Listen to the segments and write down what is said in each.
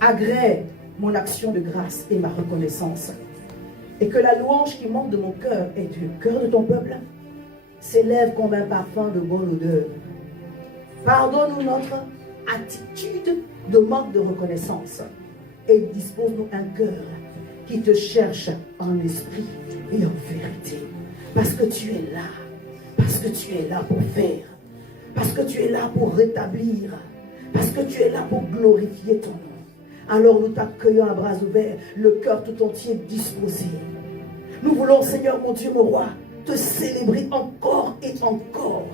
agrée mon action de grâce et ma reconnaissance. Et que la louange qui monte de mon cœur et du cœur de ton peuple s'élève comme un parfum de bonne odeur. Pardonne-nous notre attitude de manque de reconnaissance et dispose-nous un cœur qui te cherche en esprit et en vérité. Parce que tu es là. Parce que tu es là pour faire. Parce que tu es là pour rétablir. Parce que tu es là pour glorifier ton nom. Alors nous t'accueillons à bras ouverts, le cœur tout entier disposé. Nous voulons, Seigneur mon Dieu, mon roi, te célébrer encore et encore.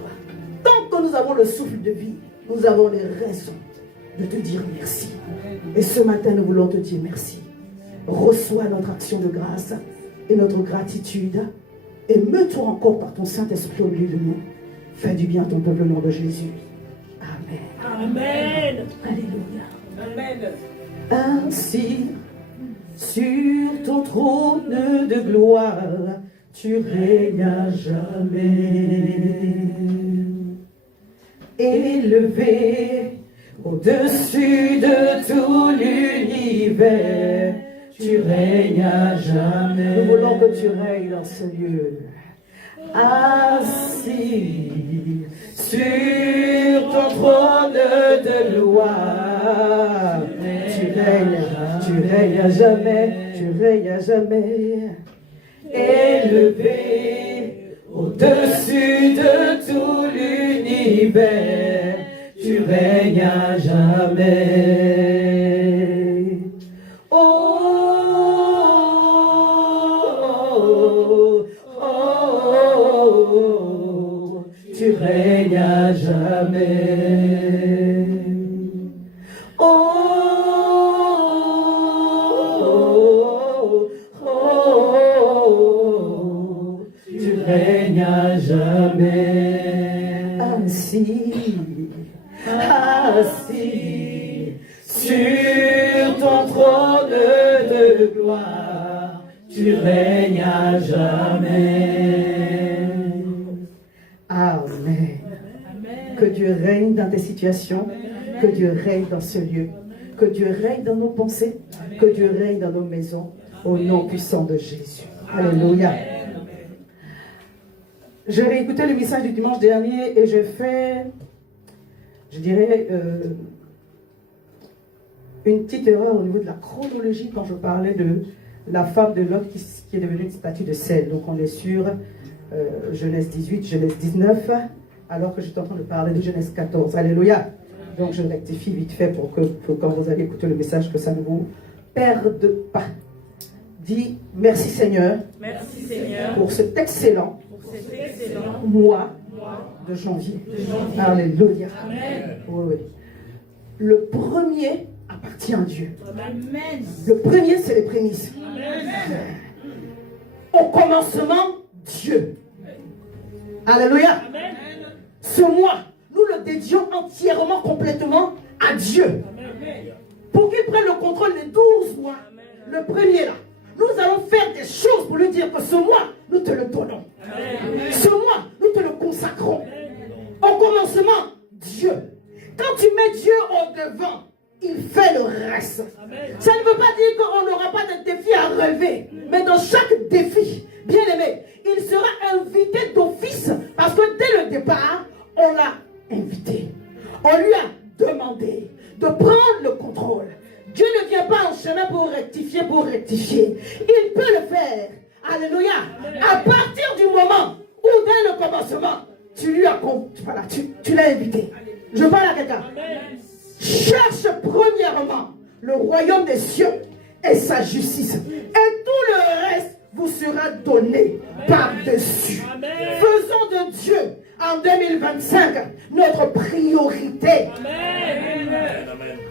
Tant que nous avons le souffle de vie, nous avons les raisons de te dire merci. Et ce matin, nous voulons te dire merci. Reçois notre action de grâce et notre gratitude. Et meut-toi encore par ton Saint-Esprit au milieu de nous. Fais du bien à ton peuple au nom de Jésus. Amen. Amen. Alléluia. Amen. Ainsi, sur ton trône de gloire, tu règnes à jamais. Élevé au-dessus de tout l'univers, tu règnes à jamais. Nous voulons que tu règnes dans ce lieu. Assis sur ton trône de gloire, tu règnes à jamais, tu règnes à jamais. Élevé au-dessus de tout l'univers, tu règnes à jamais. Tu règnes à jamais. Oh, oh, oh, oh, tu règnes à jamais. Assis, assis sur ton trône de gloire, tu règnes à jamais. Amen. Que Dieu règne dans tes situations, que Dieu règne dans ce lieu, que Dieu règne dans nos pensées, que Dieu règne dans nos maisons, au nom puissant de Jésus. Alléluia. J'ai réécouté le message du dimanche dernier et j'ai fait, je dirais, une petite erreur au niveau de la chronologie quand je parlais de la femme de Lot qui est devenue une statue de sel. Donc on est sur Genèse 18, Genèse 19, alors que j'étais en train de parler de Genèse 14. Alléluia. Donc je rectifie vite fait pour que quand vous allez écouter le message, que ça ne vous perde pas. Dis merci Seigneur, pour cet excellent, mois de janvier. Alléluia. Oui, oui. Le premier appartient à Dieu. Amen. Le premier, c'est les prémices. Amen. Au commencement, Dieu. Alléluia. Amen. Ce mois, nous le dédions entièrement, complètement à Dieu. Amen. Pour qu'il prenne le contrôle des 12 mois. Le premier là, nous allons faire des choses pour lui dire que ce mois, nous te le donnons. Amen. Ce mois, nous te le consacrons. Au commencement, Dieu. Quand tu mets Dieu au devant, il fait le reste. Amen. Ça ne veut pas dire qu'on n'aura pas de défi à relever. Mais dans chaque défi, bien aimé, il sera invité d'office. Parce que dès le départ, on l'a invité. On lui a demandé de prendre le contrôle. Dieu ne vient pas en chemin pour rectifier, Il peut le faire. Alléluia. À partir du moment où dès le commencement, tu lui as voilà, tu l'as invité. Je parle à quelqu'un. Cherche premièrement le royaume des cieux et sa justice. Et tout le reste vous sera donné par-dessus. Faisons de Dieu en 2025 notre priorité.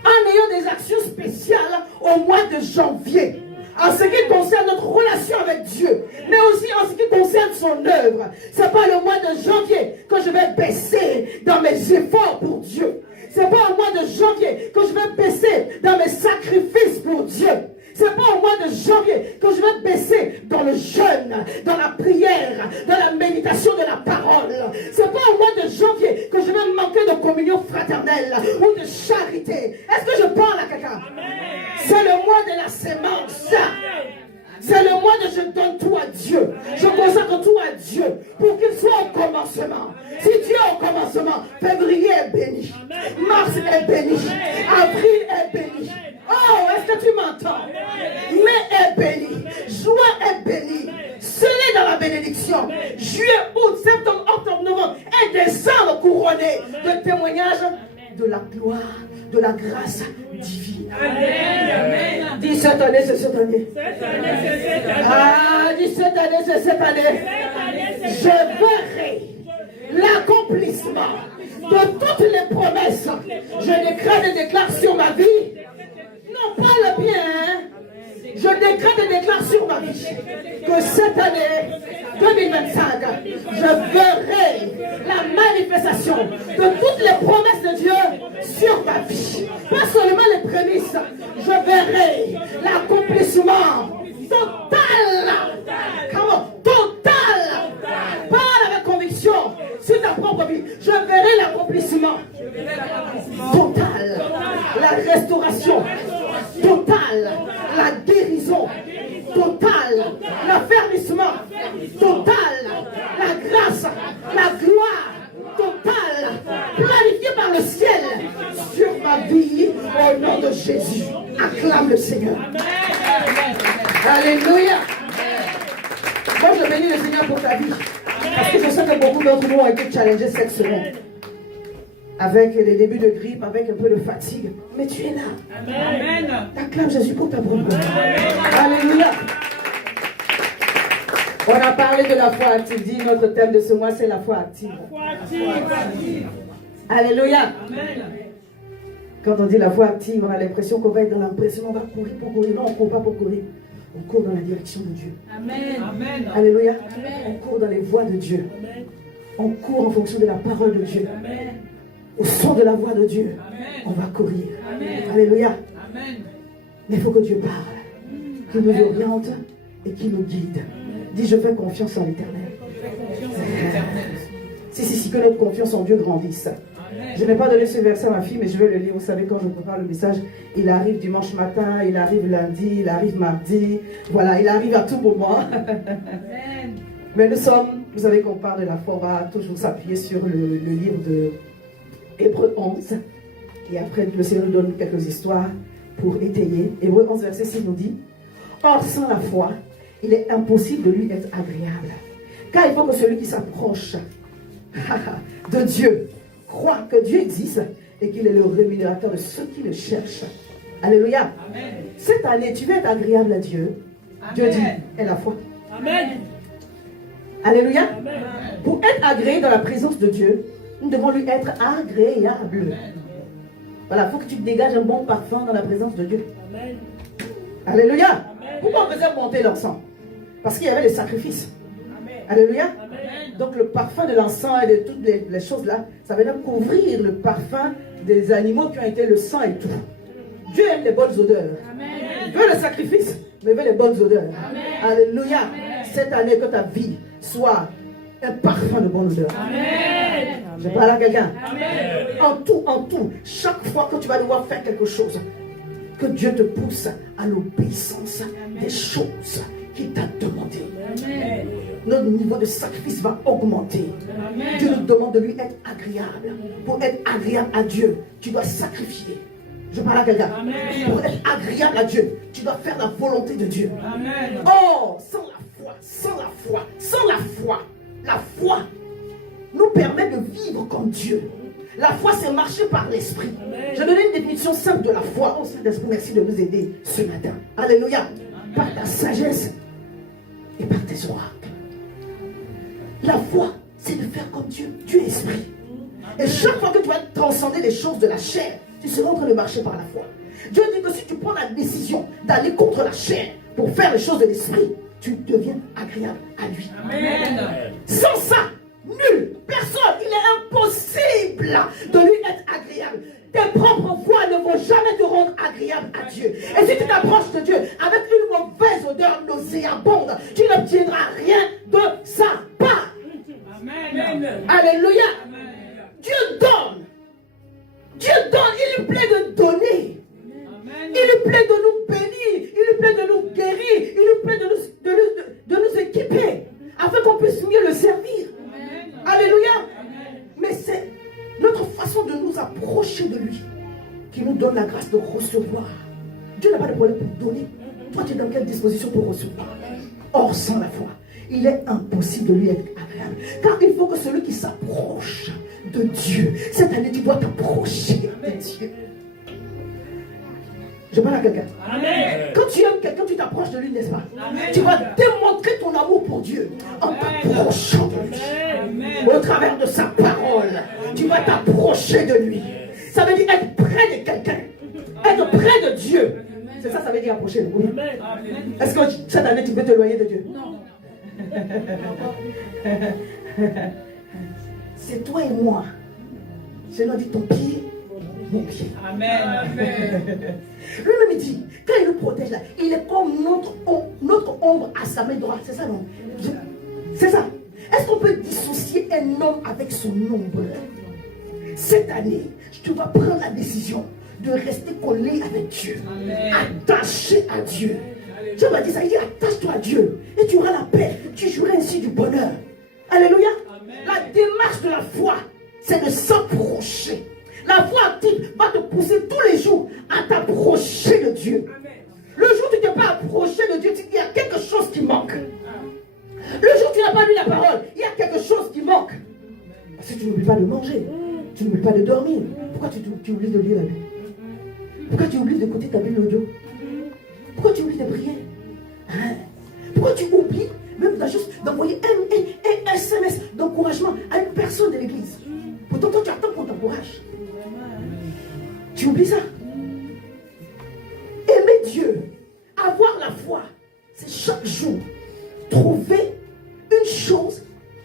En ayant des actions spéciales au mois de janvier. En ce qui concerne notre relation avec Dieu, mais aussi en ce qui concerne son œuvre. Ce n'est pas le mois de janvier que je vais baisser dans mes efforts pour Dieu. Ce n'est pas au mois de janvier que je vais baisser dans mes sacrifices pour Dieu. Ce n'est pas au mois de janvier que je vais baisser dans le jeûne, dans la prière, dans la méditation de la parole. Ce n'est pas au mois de janvier que je vais manquer de communion fraternelle ou de charité. Est-ce que je parle à quelqu'un? C'est le mois de la sémence. C'est le mois de je donne tout à Dieu. Je consacre tout à Dieu pour qu'il soit au commencement. Si Dieu est au commencement, février est béni. Mars est béni. Avril est béni. Oh, est-ce que tu m'entends? Mai est béni. Juin est béni. Scellé dans la bénédiction. Juillet, août, septembre, octobre, novembre et décembre couronné de témoignages de la gloire, de la grâce divine. Amen. Dis cette année, c'est cette année. Cette année, c'est cette année. Ah, dis cette année, c'est cette année. Je verrai l'accomplissement de toutes les promesses. Je décrète et déclare sur ma vie. Non, parle bien, hein? Je décrète et déclare sur ma vie que cette année 2025, je verrai la manifestation de toutes les promesses de Dieu sur ma vie. Pas seulement les prémices, je verrai l'accomplissement total. Comment? Total. Parle avec conviction sur ta propre vie. Je verrai l'accomplissement total. La restauration totale. La guérison totale. L'affermissement total. La grâce, la gloire totale. Planifiée par le ciel sur ma vie au nom de Jésus. Acclame le Seigneur. Alléluia. Moi, je bénis le Seigneur pour ta vie. Parce que je sais que beaucoup d'entre nous ont été challengés cette semaine. Avec les débuts de grippe, avec un peu de fatigue. Mais tu es là. Amen. Acclame Jésus pour ta propre vie. Alléluia. On a parlé de la foi active. Dis, notre thème de ce mois, c'est la foi active. Alléluia. Amen. Quand on dit la foi active, on a l'impression qu'on va être dans l'impression, on va courir pour courir. Non, on ne court pas pour courir. On court dans la direction de Dieu. Amen. Amen. Alléluia. Amen. On court dans les voies de Dieu. Amen. On court en fonction de la parole de Dieu. Amen. Au son de la voix de Dieu, Amen. on va courir. Amen. Alléluia. Amen. Mais il faut que Dieu parle, qu'il nous oriente et qu'il nous guide. Dis, je fais confiance en l'Éternel. Si, que notre confiance en Dieu grandisse. Je n'ai pas donné ce verset à ma fille, mais je vais le lire. Vous savez, quand je prépare le message, il arrive dimanche matin, il arrive lundi, il arrive mardi. Voilà, il arrive à tout moment. Amen. Mais nous savez qu'on parle de la foi, on va toujours s'appuyer sur le livre de Hébreux 11. Et après, le Seigneur nous donne quelques histoires pour étayer. Hébreux 11, verset 6 nous dit: Or, sans la foi, il est impossible de lui être agréable. Car il faut que celui qui s'approche de Dieu croit que Dieu existe et qu'il est le rémunérateur de ceux qui le cherchent. Alléluia. Amen. Cette année, tu veux être agréable à Dieu. Amen. Dieu dit, est la foi. Amen. Alléluia. Amen. Pour être agréé dans la présence de Dieu, nous devons lui être agréables. Voilà, il faut que tu dégages un bon parfum dans la présence de Dieu. Amen. Alléluia. Amen. Pourquoi on faisait monter l'encens? Parce qu'il y avait les sacrifices. Amen. Alléluia. Amen. Donc le parfum de l'encens et de toutes les choses là, ça venait couvrir le parfum des animaux qui ont été le sang et tout. Dieu aime les bonnes odeurs. Amen. Il veut le sacrifice, mais il veut les bonnes odeurs. Amen. Alléluia. Amen. Cette année, que ta vie soit un parfum de bonne odeur. Amen. Je parle à quelqu'un. Amen. En tout, chaque fois que tu vas devoir faire quelque chose, que Dieu te pousse à l'obéissance des choses qu'il t'a demandées. Amen. Notre niveau de sacrifice va augmenter. Amen. Dieu nous demande de lui être agréable. Pour être agréable à Dieu, tu dois sacrifier. Je parle à quelqu'un. Amen. Pour être agréable à Dieu, tu dois faire la volonté de Dieu. Amen. Oh, sans la foi nous permet de vivre comme Dieu. La foi, c'est marcher par l'esprit. Je vais donner une définition simple de la foi. Oh Saint-Esprit, merci de nous aider ce matin. Alléluia. Par ta sagesse et par tes oracles. La foi, c'est de faire comme Dieu. Dieu est esprit. Et chaque fois que tu vas transcender les choses de la chair, tu seras en train de marcher par la foi. Dieu dit que si tu prends la décision d'aller contre la chair pour faire les choses de l'esprit, tu deviens agréable à lui. Amen. Sans ça, nul, personne, il est impossible de lui être agréable. Tes propres voies ne vont jamais te rendre agréable à Dieu. Et si tu t'approches de Dieu avec une mauvaise odeur nauséabonde, tu n'obtiendras rien de sa part. Amen. Alléluia. Dieu donne. Dieu donne. Il lui plaît de donner. Amen. Il lui plaît de nous Dieu n'a pas de problème pour donner. Toi, tu es dans quelle disposition pour recevoir? Or, sans la foi, il est impossible de lui être agréable. Car il faut que celui qui s'approche de Dieu, cette année, tu dois t'approcher de Dieu. Je parle à quelqu'un. Quand tu aimes quelqu'un, tu t'approches de lui, n'est-ce pas? Amen. Tu vas démontrer ton amour pour Dieu en t'approchant de lui. Au travers de sa parole, tu vas t'approcher de lui. Ça veut dire être près de quelqu'un. Être près de Dieu. C'est ça, ça veut dire approcher. Oui. Est-ce que cette année, tu peux t'éloigner de Dieu? Non. C'est toi et moi. Seigneur dit ton pied, mon pied. Amen. Lui-même il dit, quand il nous protège là, il est comme notre ombre à sa main droite. C'est ça, non? C'est ça. Est-ce qu'on peut dissocier un homme avec son ombre? Cette année, tu vas prendre la décision de rester collé avec Dieu. Amen. Attaché à Dieu. Dieu m'a dit ça, il dit attache-toi à Dieu et tu auras la paix. Tu joueras ainsi du bonheur. Alléluia. Amen. La démarche de la foi, c'est de s'approcher. La foi active va te pousser tous les jours à t'approcher de Dieu. Amen. Le jour où tu ne t'es pas approché de Dieu, il y a quelque chose qui manque. Le jour où tu n'as pas lu la parole, il y a quelque chose qui manque. Parce que tu n'oublies pas de manger, tu n'oublies pas de dormir. Pourquoi tu oublies de lire la Bible? Pourquoi tu oublies d'écouter ta Bible audio? Pourquoi tu oublies de prier? Hein? Pourquoi tu oublies même juste d'envoyer un SMS d'encouragement à une personne de l'église? Pourtant, toi, tu attends qu'on t'encourage. Tu oublies ça? Aimer Dieu, avoir la foi, c'est chaque jour trouver une chose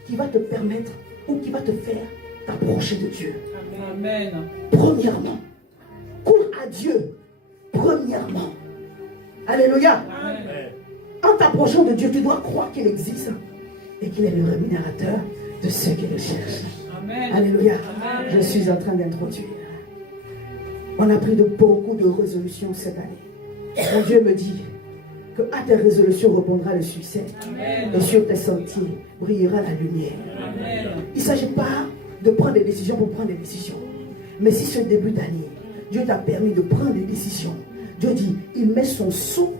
qui va te permettre ou qui va te faire t'approcher de Dieu. Amen. Premièrement, cours à Dieu. Premièrement. Alléluia. Amen. En t'approchant de Dieu, tu dois croire qu'il existe et qu'il est le rémunérateur de ceux qui le cherchent. Amen. Alléluia. Amen. Je suis en train d'introduire. On a pris beaucoup de résolutions cette année. Mon Dieu me dit que à tes résolutions répondra le succès. Amen. Et sur tes sentiers brillera la lumière. Amen. Il ne s'agit pas de prendre des décisions pour prendre des décisions. Mais si ce début d'année, Dieu t'a permis de prendre des décisions, Dieu dit, il met son sceau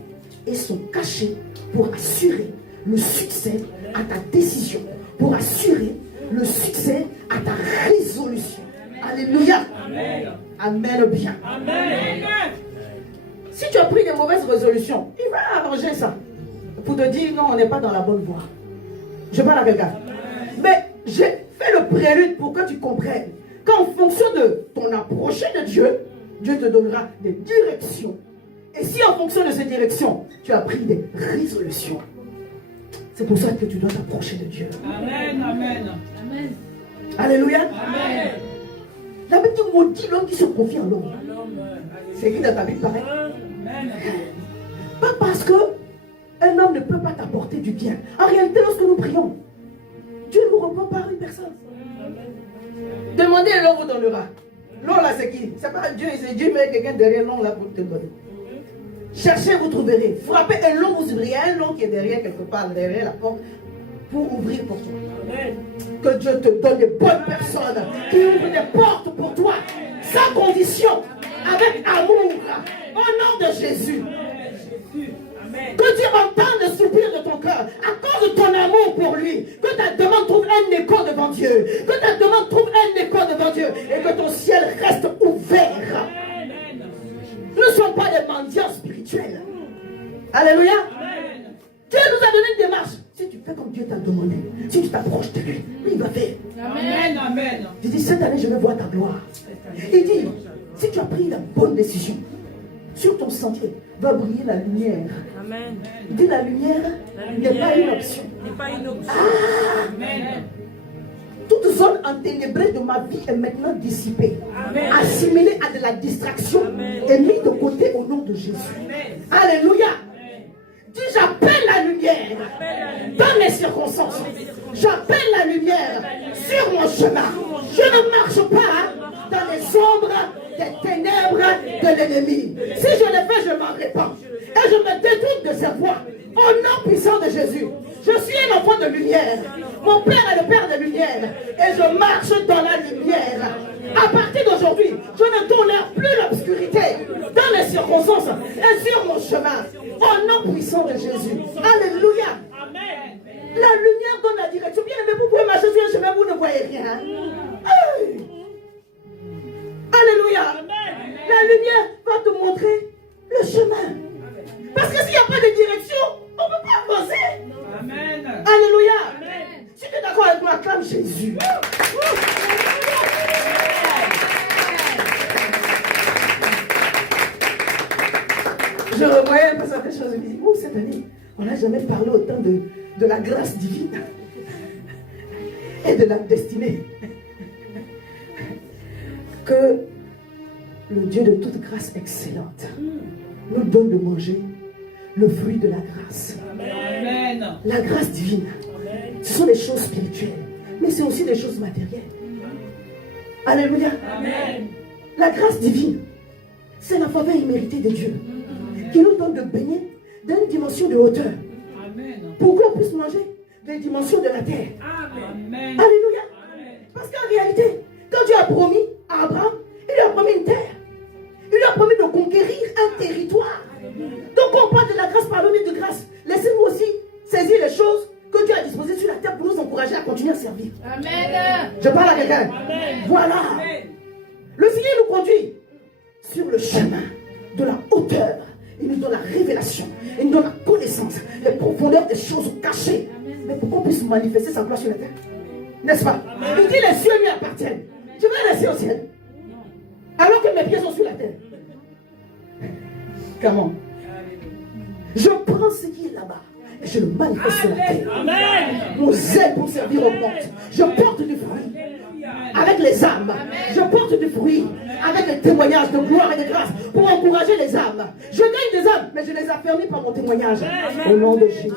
et son cachet pour assurer le succès à ta décision, pour assurer le succès à ta résolution. Alléluia. Amen. Amen bien. Amen. Si tu as pris des mauvaises résolutions, il va arranger ça pour te dire non, on n'est pas dans la bonne voie. Je parle à quelqu'un. Mais j'ai fait le prélude pour que tu comprennes qu'en fonction de ton approche de Dieu, Dieu te donnera des directions. Et si en fonction de ces directions, tu as pris des résolutions, c'est pour ça que tu dois t'approcher de Dieu. Amen, amen. Amen. Alléluia. Amen. La Bible dit maudit l'homme qui se confie en l'homme. C'est écrit dans ta Bible pareil. Pas parce que un homme ne peut pas t'apporter du bien. En réalité, lorsque nous prions, Dieu nous répond par une personne. Demandez et l'on vous donnera. L'on là c'est qui? C'est pas Dieu, c'est Dieu, mais quelqu'un derrière l'on là pour te donner. Cherchez, vous trouverez. Frappez et l'on vous ouvrira. Il y a un l'on qui est derrière quelque part, derrière la porte, pour ouvrir pour toi. Que Dieu te donne des bonnes personnes qui ouvrent des portes pour toi, sans condition, avec amour, au nom de Jésus. Que Dieu entende le soupir de ton cœur à cause de ton amour pour lui. Que ta demande trouve un écho devant Dieu. Que ta demande trouve un écho devant Dieu. Et que ton ciel reste ouvert. Nous ne sommes pas des mendiants spirituels. Alléluia. Dieu nous a donné une démarche. Si tu fais comme Dieu t'a demandé, si tu t'approches de lui, lui il va faire. Amen. Amen. Je dis, cette année, je vais voir ta gloire. Il dit, si tu as pris la bonne décision, sur ton sentier va briller la lumière. Amen. Il dit, la lumière n'est pas une option. Amen. Toute zone enténébrée de ma vie est maintenant dissipée. Amen. Assimilée à de la distraction. Amen. Et mise de côté au nom de Jésus. Amen. Alléluia. Dis, j'appelle la lumière dans les circonstances. J'appelle la lumière sur mon chemin. Je ne marche pas dans les ombres des ténèbres de l'ennemi. Si je le fais, je m'en répands. Et je me détourne de ses voies. Au nom puissant de Jésus. Je suis un enfant de lumière. Mon Père est le Père de lumière. Et je marche dans la lumière. À partir d'aujourd'hui, je ne tolère plus l'obscurité dans les circonstances reconnaissance est sur mon chemin. Au nom puissant de Jésus. Alléluia. Amen. La lumière donne la direction. Bien aimé, vous pouvez marcher sur un chemin, vous ne voyez rien. Hey. Alléluia. La lumière va te montrer le chemin. Parce que s'il n'y a pas de direction, on ne peut pas avancer. Amen. Alléluia. Amen. Si tu es d'accord avec moi, acclame Jésus. Je revoyais un peu certaines choses. Je me dis, oh, cette année, on n'a jamais parlé autant de la grâce divine et de la destinée. Que le Dieu de toute grâce excellente nous donne de manger le fruit de la grâce. Amen. La grâce divine, ce sont des choses spirituelles, mais c'est aussi des choses matérielles. Alléluia. Amen. La grâce divine, c'est la faveur imméritée de Dieu qui nous donne de baigner dans une dimension de hauteur Amen. pour qu'on puisse manger des dimensions de la terre. Amen. Alléluia. Parce qu'en réalité, quand Dieu a promis à Abraham, il lui a promis une terre. Il lui a promis de conquérir un territoire. Donc on parle de la grâce pardonnée de grâce. Laissez-nous aussi saisir les choses que Dieu a disposées sur la terre pour nous encourager à continuer à servir. Amen. Je parle à quelqu'un. Amen. Voilà. Amen. Le Seigneur nous conduit sur le chemin de la hauteur. Il nous donne la révélation. Il nous donne la connaissance, les profondeurs des choses cachées. Mais pour qu'on puisse manifester sa gloire sur la terre. N'est-ce pas? Il dit les cieux lui appartiennent. Je vais rester au ciel. Alors que mes pieds sont sur la terre. Comment? Je prends ce qui est là-bas et je le manifeste sur la terre. Amen. Mon zèle pour servir augmente. Je porte du fruit avec les âmes. Je porte du fruit avec les témoignages de gloire et de grâce pour encourager les âmes. Je gagne des âmes, mais je les affermis par mon témoignage. Au nom de Jésus.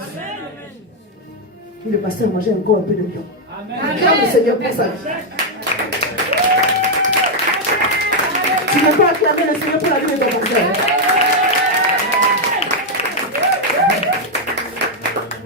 Le pasteur mangeait encore un peu de viande. Acclame le Seigneur pour sa vie. Tu ne peux pas acclamer le Seigneur pour la vie de ton pasteur.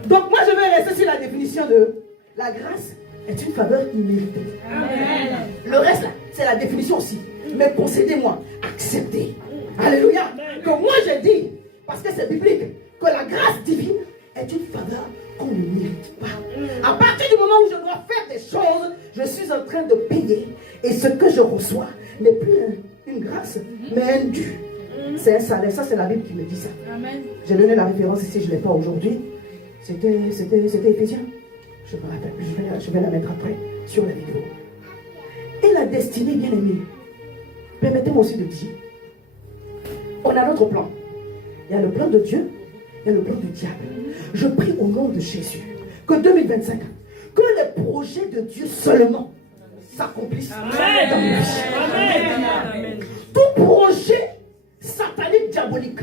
Donc moi je vais rester sur la définition de la grâce est une faveur imméritée. Amen. Le reste là, c'est la définition aussi. Mais concédez-moi, acceptez. Alléluia. Que moi je dis, parce que c'est biblique, que la grâce divine est une faveur qu'on ne mérite pas. À partir du moment où je dois faire des choses, je suis en train de payer. Et ce que je reçois n'est plus une grâce, mais un dû. C'est un salaire. Ça, c'est la Bible qui me dit ça. Amen. J'ai donné la référence ici, je ne l'ai pas aujourd'hui. C'était Éphésiens. Je me rappelle, je vais la mettre après sur la vidéo. Et la destinée, bien aimée. Permettez-moi aussi de dire. On a notre plan. Il y a le plan de Dieu, il y a le plan du diable. Je prie au nom de Jésus que 2025, que les projets de Dieu seulement s'accomplissent dans nos vies. Amen. Tout projet satanique diabolique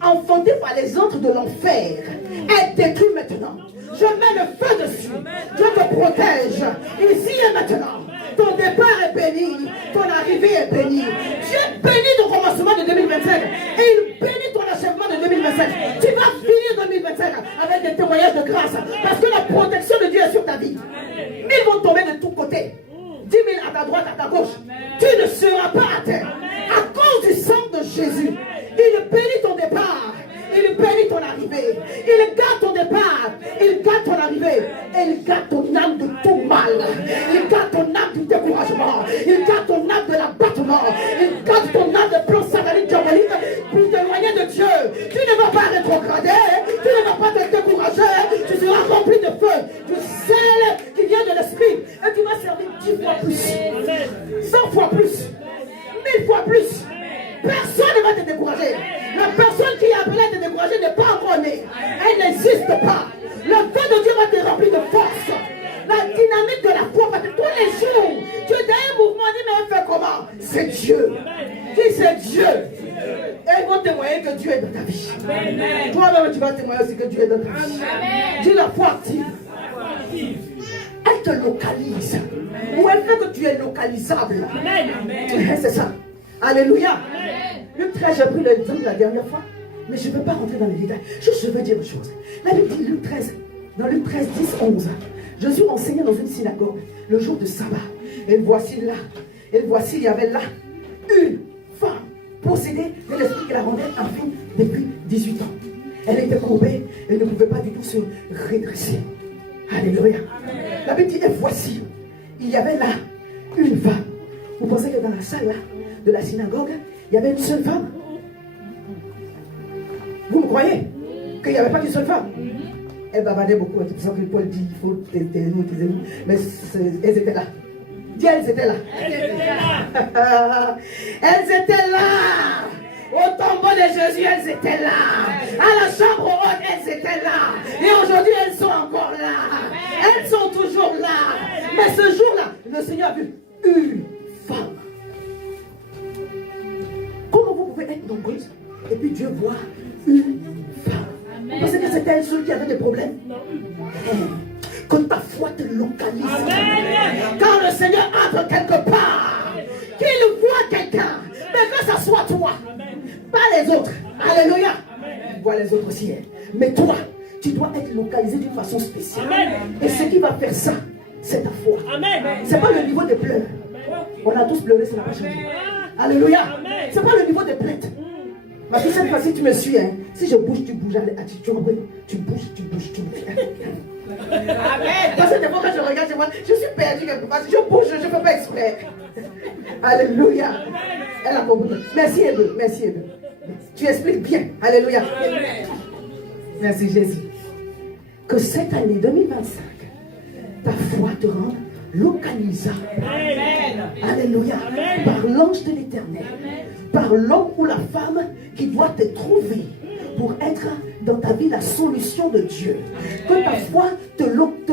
enfanté par les anges de l'enfer est détruit maintenant. Je mets le feu dessus. Dieu te protège. Ici et maintenant. Ton départ est béni. Ton arrivée est bénie. Dieu bénit ton commencement de 2025. Et il bénit ton achèvement de 2025. Tu vas finir 2025 avec des témoignages de grâce. Parce que la protection de Dieu est sur ta vie. 1000 vont tomber de tous côtés. 10 000 à ta droite, à ta gauche. Tu ne seras pas atteint. À cause du sang de Jésus. Il bénit ton départ. Il bénit ton arrivée. Il garde ton départ. Il garde ton arrivée. Et il garde ton âme de tout mal. Il garde ton âme du découragement. Il garde ton âme de l'abattement. Il garde ton âme de plans sataniques diaboliques pour t'éloigner de Dieu. Tu ne vas pas rétrograder. Tu ne vas pas te décourager. Tu seras rempli de feu, du zèle qui vient de l'esprit. Et tu vas servir 10 fois plus. 100 fois plus. 1000 fois plus. Personne ne va te décourager. La personne qui est appelée à te décourager n'est pas encore née. Elle n'existe pas. Le feu de Dieu va te remplir de force. La dynamique de la foi va te tous les jours. Tu es dans un mouvement, dit mais on fait comment? C'est Dieu. Dis c'est Dieu. Et ils vont témoigner que Dieu est dans ta vie. Toi-même tu vas témoigner aussi que Dieu est dans ta vie. Dis la foi active. Elle te localise. Ou elle fait que tu es localisable. C'est ça. Alléluia. Luc 13, j'ai pris l'exemple la dernière fois, mais je ne peux pas rentrer dans les détails. Je veux dire une chose. La Bible dit Luc 13, dans Luc 13, 10, 11, Jésus enseignait dans une synagogue le jour de sabbat. Et voici, il y avait là une femme possédée de l'esprit qui la rendait infime depuis 18 ans. Elle était courbée, elle ne pouvait pas du tout se redresser. Alléluia. La Bible dit, et voici, il y avait là une femme. Vous pensez que dans la salle là, de la synagogue, il y avait une seule femme? Vous me croyez qu'il n'y avait pas qu'une seule femme? Elle bavardait beaucoup, c'est pour ça que Paul dit, il faut taisez-nous, taisez-nous. Mais elles étaient là. Dis, elles étaient là. Elles étaient là. Elles étaient là. Au tombeau de Jésus, elles étaient là. À la chambre haute, elles étaient là. Et aujourd'hui, elles sont encore là. Elles sont toujours là. Mais ce jour-là, le Seigneur a vu une femme. Comment vous pouvez être nombreuses et puis Dieu voit une femme? Vous pensez que c'était elle seule qui avait des problèmes? Non. Que ta foi te localise. Amen. Quand le Seigneur entre quelque part, qu'il voit quelqu'un, mais que ça soit toi. Amen. Pas les autres. Alléluia. Il voit les autres aussi. Mais toi, tu dois être localisé d'une façon spéciale. Amen. Et ce qui va faire ça, c'est ta foi. Ce n'est pas le niveau des pleurs. On a tous pleuré, ça n'a pas changé. Alléluia. Ce n'est pas le niveau des plaintes. Ma fille, cette fois-ci, tu me suis. Hein. Si je bouge, tu bouges. Tu bouges, tu bouges. Amen. Parce que des fois, quand je regarde, je suis perdu quelque part. Je bouge, je ne fais pas exprès. Alléluia. Elle a compris. Merci, Ebe. Merci, Ebe. Tu expliques bien. Alléluia. Merci, Jésus. Que cette année 2025, ta foi te rende localisable. Amen. Alléluia. Amen. Par l'ange de l'Éternel. Par l'homme ou la femme qui doit te trouver pour être dans ta vie la solution de Dieu. Que ta foi te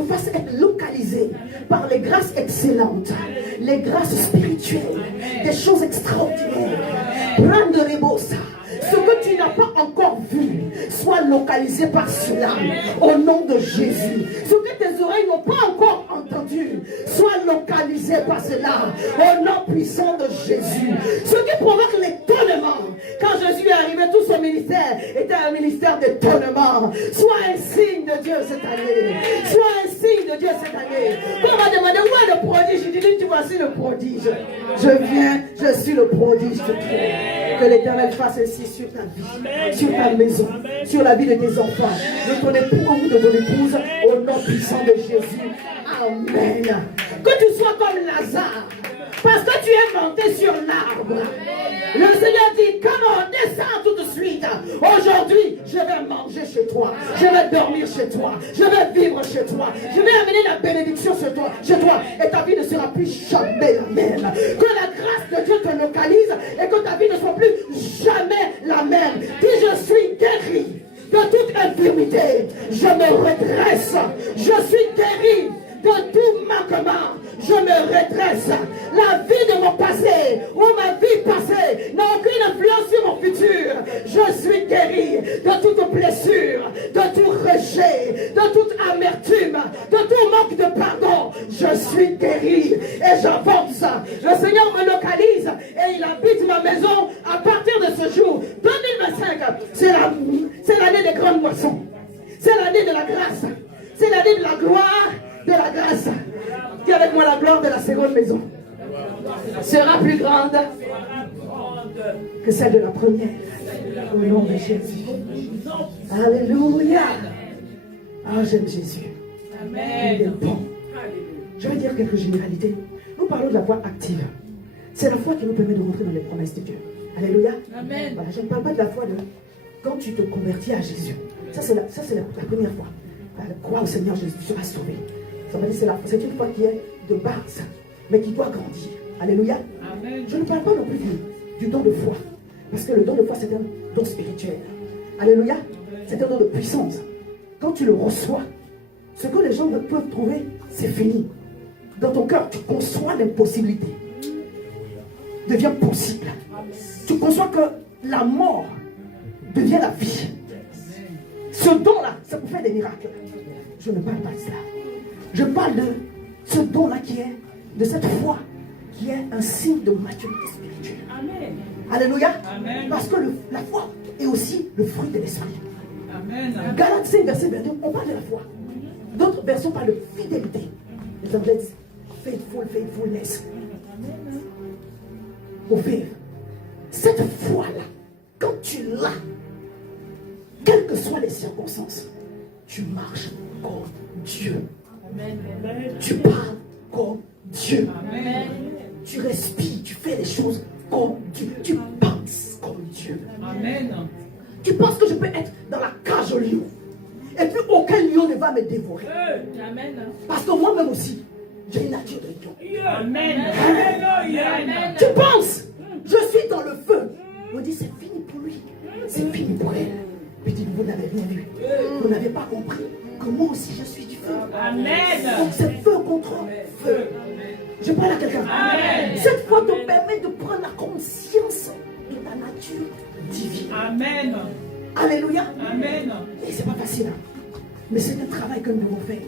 fasse être localisée par les grâces excellentes, les grâces spirituelles, des choses extraordinaires. Prendre les beaux ça. Ce que tu n'as pas encore vu, soit localisé par cela, au nom de Jésus. Ce que tes oreilles n'ont pas encore entendu, soit localisé par cela, au nom puissant de Jésus. Ce qui provoque l'étonnement, quand Jésus est arrivé, tout son ministère était un ministère d'étonnement. Sois un signe de Dieu cette année. Sois un signe de Dieu cette année. Quand on m'a demandé où est le prodige, je dis, tu voici le prodige. Je viens, je suis le prodige de Dieu. Que l'Éternel fasse ainsi sur ta vie, amen, sur ta maison, amen, sur la vie de tes enfants, de ton époux ou de ton épouse, au nom puissant de Jésus. Amen. Que tu sois comme Lazare, parce que tu es monté sur l'arbre. Le Seigneur dit, comment descends tout de suite. Aujourd'hui, je vais manger chez toi. Je vais dormir chez toi. Je vais vivre chez toi. Je vais amener la bénédiction chez toi. Et ta vie ne sera plus jamais la même. Que la grâce de Dieu te localise et que ta vie ne soit plus jamais la même. Dis, je suis guéri de toute infirmité. Je me redresse. Je suis guéri de tout manquement. Je me redresse. La vie de mon passé ou ma vie passée n'a aucune influence sur mon futur. Je suis guéri de toute blessure, de tout rejet, de toute amertume, de tout manque de pardon. Je suis guéri et j'avance. Le Seigneur me localise et il habite ma maison à partir de ce jour. 2025, c'est l'année des grandes moissons. C'est l'année de la grâce. C'est l'année de la gloire, de la grâce. Dis avec moi, la gloire de la seconde maison sera plus grande que celle de la première. Au nom de Jésus. Alléluia. Ah, j'aime Jésus. Il est bon. Je vais dire quelques généralités. Nous parlons de la foi active. C'est la foi qui nous permet de rentrer dans les promesses de Dieu. Alléluia. Amen. Voilà, je ne parle pas de la foi de quand tu te convertis à Jésus. Ça, c'est la première foi. Crois au Seigneur, Jésus, tu seras sauvé. C'est une foi qui est de base, mais qui doit grandir. Alléluia. Amen. Je ne parle pas non plus du don de foi. Parce que le don de foi, c'est un don spirituel. Alléluia. C'est un don de puissance. Quand tu le reçois, ce que les gens peuvent trouver, c'est fini. Dans ton cœur, tu conçois l'impossibilité. Devient possible. Tu conçois que la mort devient la vie. Ce don-là, ça peut faire des miracles. Je ne parle pas de cela. Je parle de ce don-là qui est, de cette foi, qui est un signe de maturité spirituelle. Amen. Alléluia. Amen. Parce que la foi est aussi le fruit de l'esprit. Amen. Galates 5, verset 22, on parle de la foi. D'autres versions parlent de fidélité. Les anglais disent faithfulness. Au fait, cette foi-là, quand tu l'as, quelles que soient les circonstances, tu marches comme Dieu. Amen. Tu parles comme Dieu. Amen. Tu respires, tu fais les choses comme Dieu. Tu penses comme Dieu. Amen. Tu penses que je peux être dans la cage au lion. Et puis aucun lion ne va me dévorer. Amen. Parce que moi-même aussi, j'ai une nature de lion. Amen. Amen. Tu penses, je suis dans le feu. On dit c'est fini pour lui. C'est fini pour elle. Puis dit, vous n'avez rien vu. Vous n'avez pas compris que moi aussi je suis du feu. Amen. Donc c'est feu contre feu. Je parle à quelqu'un. Amen. Cette foi te permet de prendre la conscience de ta nature divine. Amen. Alléluia. Amen. Et c'est pas facile. Hein? Mais c'est un travail que nous devons faire.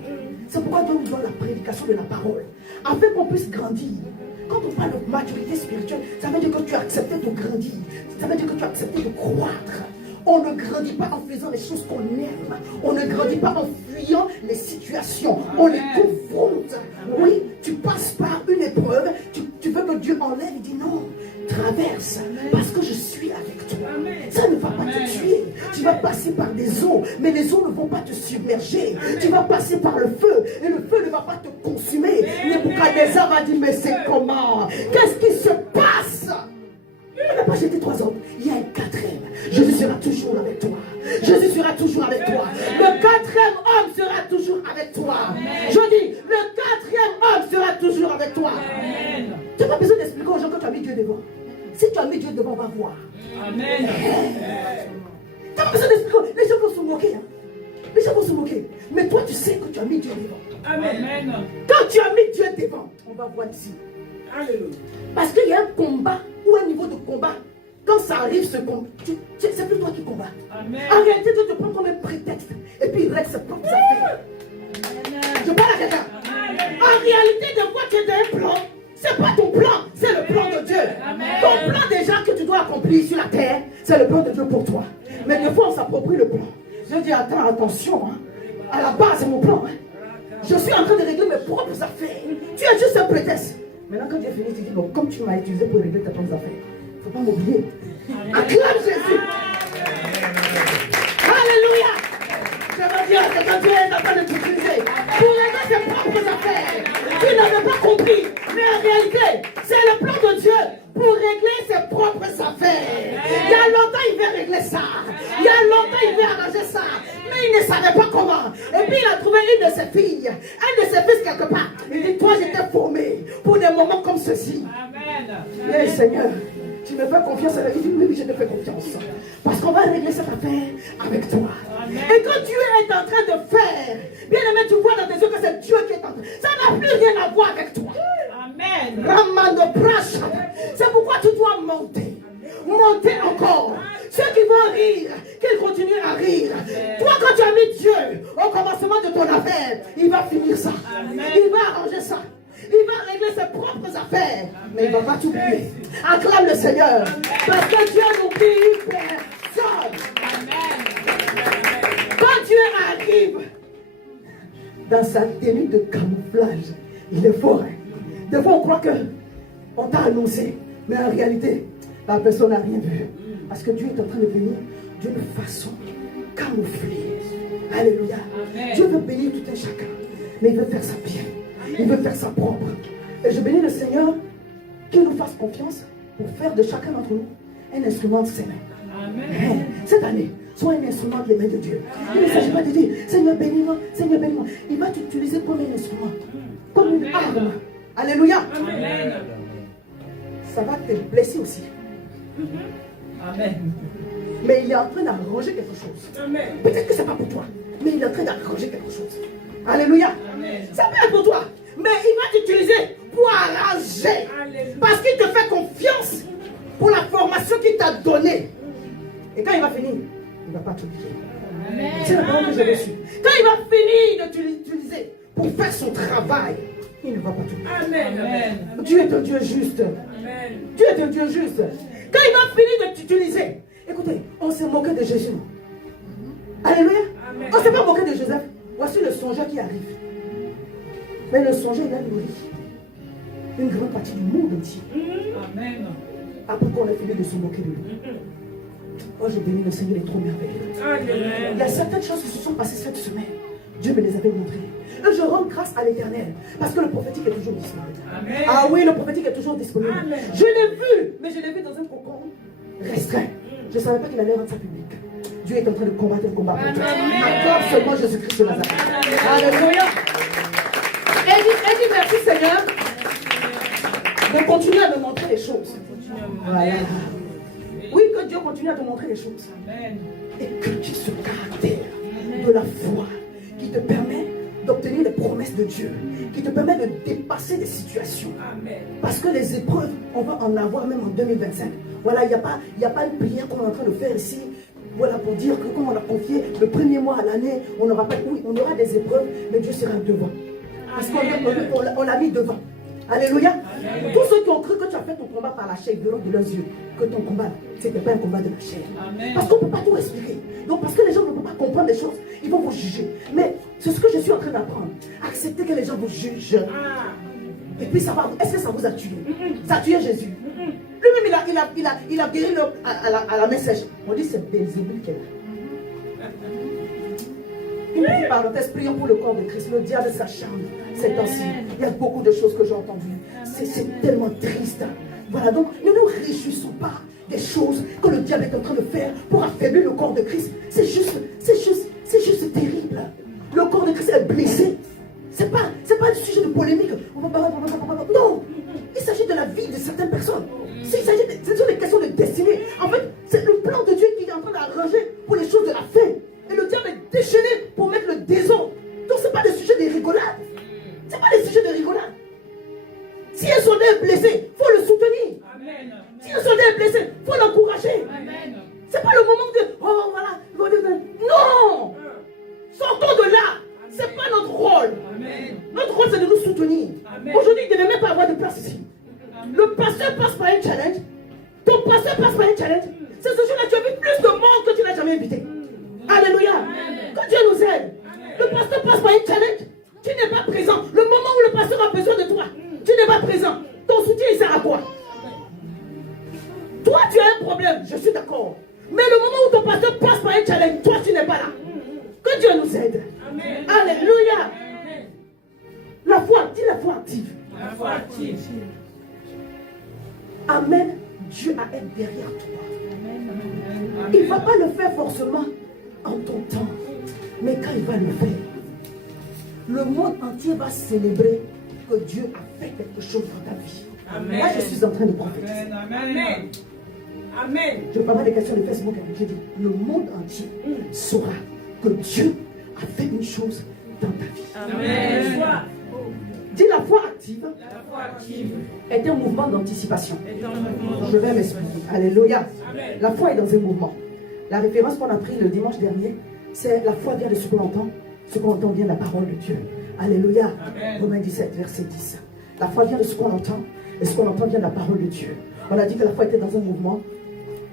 C'est pourquoi Dieu nous donne la prédication de la parole. Afin qu'on puisse grandir. Quand on parle de maturité spirituelle, ça veut dire que tu as accepté de grandir. Ça veut dire que tu as accepté de croître. On ne grandit pas en faisant les choses qu'on aime. On ne grandit pas en fuyant les situations. On les confronte. Oui, tu passes par une épreuve. Tu veux que Dieu enlève. Il dit non, traverse. Parce que je suis avec toi. Ça ne va pas te tuer. Tu vas passer par des eaux. Mais les eaux ne vont pas te submerger. Tu vas passer par le feu. Et le feu ne va pas te consumer. Nebuchadnezzar va dire mais c'est comment? Qu'est-ce qui se passe? Il n'a pas jeté 3 hommes. Il y a un 4e. Jésus sera toujours avec toi. Jésus sera toujours avec toi. Le 4e homme sera toujours avec toi. Je dis, le 4e homme sera toujours avec toi. Tu n'as pas besoin d'expliquer aux gens que tu as mis Dieu devant. Si tu as mis Dieu devant, on va voir. Amen. Tu n'as pas besoin d'expliquer. Les gens vont se moquer. Hein. Les gens vont se moquer. Mais toi, tu sais que tu as mis Dieu devant. Amen. Quand tu as mis Dieu devant, on va voir ici. Alléluia. Parce qu'il y a un combat ou un niveau de combat. Quand ça arrive, ce combat, c'est plus toi qui combats. Amen. En réalité, Dieu te prend comme un prétexte. Et puis il règle ses propres affaires. Je parle à quelqu'un. En réalité, de quoi tu es dans un plan, c'est pas ton plan, c'est le plan de Dieu. Amen. Ton plan déjà que tu dois accomplir sur la terre, c'est le plan de Dieu pour toi. Mais des fois, on s'approprie le plan. Je dis, attends, attention. Hein. À la base, c'est mon plan. Hein. Je suis en train de régler mes propres affaires. Tu es juste un prétexte. Maintenant, quand Dieu finit, tu dis, bon, comme tu m'as utilisé pour régler tes propres affaires, il ne faut pas m'oublier. Acclame Jésus. Alléluia. Je veux dire que quand Dieu est en train de t'utiliser pour régler ses propres affaires, tu n'avais pas compris. Mais en réalité, c'est le plan de Dieu pour régler ses propres affaires. Il y a longtemps, il veut régler ça. Il y a longtemps, il veut arranger ça. Mais il ne savait pas comment. Et puis, il a trouvé une de ses filles, un de ses fils quelque part. Il dit, toi, j'étais formé pour des moments comme ceci. Amen. Eh Seigneur, tu me fais confiance. Il dit, oui, je te fais confiance. Parce qu'on va régler cette affaire avec toi. Amen. Et quand Dieu est en train de faire, bien aimé, tu vois dans tes yeux que c'est Dieu qui est en train. Ça n'a plus rien à voir avec toi. Amen. Ramando Prash. C'est pourquoi tu dois monter. Monter encore. Ceux qui vont rire, qu'ils continuent à rire. Toi, quand tu as mis Dieu au commencement de ton affaire, il va finir ça. Amen. Il va arranger ça. Il va régler ses propres affaires. Mais il ne va pas t'oublier. Acclame le Seigneur. Parce que Dieu n'oublie personne. Quand Dieu arrive dans sa tenue de camouflage, il est fort. Hein? Des fois, on croit qu'on t'a annoncé. Mais en réalité, la personne n'a rien vu. Parce que Dieu est en train de venir d'une façon camouflée. Alléluia. Amen. Dieu veut bénir tout un chacun. Mais il veut faire ça bien. Il veut faire ça propre. Et je bénis le Seigneur qu'il nous fasse confiance pour faire de chacun d'entre nous un instrument de ses mains. Amen. Cette année, sois un instrument de les mains de Dieu. Il ne s'agit pas de dire, Seigneur bénis-moi, Seigneur bénis-moi. Il va t'utiliser comme un instrument, comme une arme. Alléluia. Amen. Ça va te blesser aussi. Amen. Mais il est en train d'arranger quelque chose. Amen. Peut-être que ce n'est pas pour toi, mais il est en train d'arranger quelque chose. Alléluia. Amen. Ça peut être pour toi, mais il va t'utiliser pour arranger. Alléluia. Parce qu'il te fait confiance pour la formation qu'il t'a donnée. Et quand il va finir, il ne va pas t'oublier. Amen. C'est la parole que j'ai reçue. Quand il va finir de t'utiliser pour faire son travail, il ne va pas t'oublier. Amen. Amen. Dieu est un Dieu juste. Amen. Dieu est un Dieu juste. Quand il va finir de t'utiliser, écoutez, on s'est moqué de Jésus. Alléluia. Amen. On ne s'est pas moqué de Joseph. Voici le songeur qui arrive. Mais le songeur, il a nourri une grande partie du monde entier. Amen. après qu'on ait fini de se moquer de lui. Oh, je bénis le Seigneur, il est trop merveilleux. Il y a certaines choses qui se sont passées cette semaine. Dieu me les avait montrées. Et je rends grâce à l'Éternel. Parce que le prophétique est toujours disponible. Amen. Ah oui, le prophétique est toujours disponible. Amen. Je l'ai vu, mais je l'ai vu dans un cocon restreint. Je ne savais pas qu'il allait rendre ça public. Dieu est en train de combattre le combat pour toi. Accorde seulement Jésus-Christ de Nazareth. Alléluia. Et dis merci Seigneur de continuer à me montrer les choses. Voilà. Oui, que Dieu continue à te montrer les choses. Amen. Et que tu aies ce caractère de la foi qui te permet d'obtenir les promesses de Dieu, qui te permet de dépasser des situations. Amen. Parce que les épreuves, on va en avoir même en 2025. Voilà, il n'y a pas une prière qu'on est en train de faire ici. Voilà, pour dire que comme on a confié le premier mois à l'année, on n'aura pas, oui, on aura des épreuves, mais Dieu sera devant. Parce qu'on l'a mis devant. Alléluia. Amen. Tous ceux qui ont cru que tu as fait ton combat par la chair, verront de leurs yeux que ton combat, ce n'était pas un combat de la chair. Amen. Parce qu'on ne peut pas tout expliquer. Donc parce que les gens ne peuvent pas comprendre les choses, ils vont vous juger. Mais c'est ce que je suis en train d'apprendre. Acceptez que les gens vous jugent. Et puis ça va, est-ce que ça vous a tué? Ça a tué Jésus. Lui-même, il a guéri à la main sèche. On dit c'est Bézébul qui est là. Une petite parenthèse, prions pour le corps de Christ. Le diable s'acharne ces temps-ci. Il y a beaucoup de choses que j'ai entendues. C'est tellement triste. Voilà, donc ne nous réjouissons pas des choses que le diable est en train de faire pour affaiblir le corps de Christ. C'est juste terrible. Le corps de Christ est blessé. C'est pas un sujet de polémique. Non, il s'agit de la vie de certaines personnes. Ce sont des questions de destinée. En fait, c'est le plan de Dieu qui est en train d'arranger pour les choses de la fin. Et le diable est déchaîné pour mettre le désordre. Donc ce n'est pas des sujets de rigolade. Ce n'est pas des sujets de rigolade. Si un soldat est blessé, il faut le soutenir. Amen. Si un soldat est blessé, il faut l'encourager. Amen. Ce n'est pas le moment de oh voilà. Non! Sortons de là. Ce n'est pas notre rôle. Amen. Notre rôle, c'est de nous soutenir. Amen. Aujourd'hui, il ne devait même pas avoir de place ici. Amen. Le pasteur passe par un challenge. Ton pasteur passe par un challenge. C'est ce jour-là, tu as vu plus de monde que tu n'as jamais invité. Alléluia. Amen. Que Dieu nous aide. Le pasteur passe par un challenge. Tu n'es pas présent. Le moment où le pasteur a besoin de toi, tu n'es pas présent. Ton soutien, il sert à quoi? Toi, tu as un problème. Je suis d'accord. Mais le moment où ton pasteur passe par un challenge, toi, tu n'es pas là. Que Dieu nous aide. Amen. Alléluia. Amen. La foi, dis la foi active. La foi active. Amen. Dieu a être derrière toi. Amen. Il ne va pas le faire forcément en ton temps. Mais quand il va le faire, le monde entier va célébrer que Dieu a fait quelque chose dans ta vie. Amen. Là, je suis en train de prophétiser. Amen. Amen. Je ne parle pas des questions de Facebook. Je dis, le monde entier saura que Dieu a fait une chose dans ta vie. Amen. Dis la foi active La foi active est un mouvement d'anticipation. est dans le mouvement. Je vais m'expliquer. Alléluia. Amen. La foi est dans un mouvement. La référence qu'on a prise le dimanche dernier, c'est la foi vient de ce qu'on entend. Ce qu'on entend vient de la parole de Dieu. Alléluia. Amen. Romains 17, verset 10. La foi vient de ce qu'on entend. Et ce qu'on entend vient de la parole de Dieu. On a dit que la foi était dans un mouvement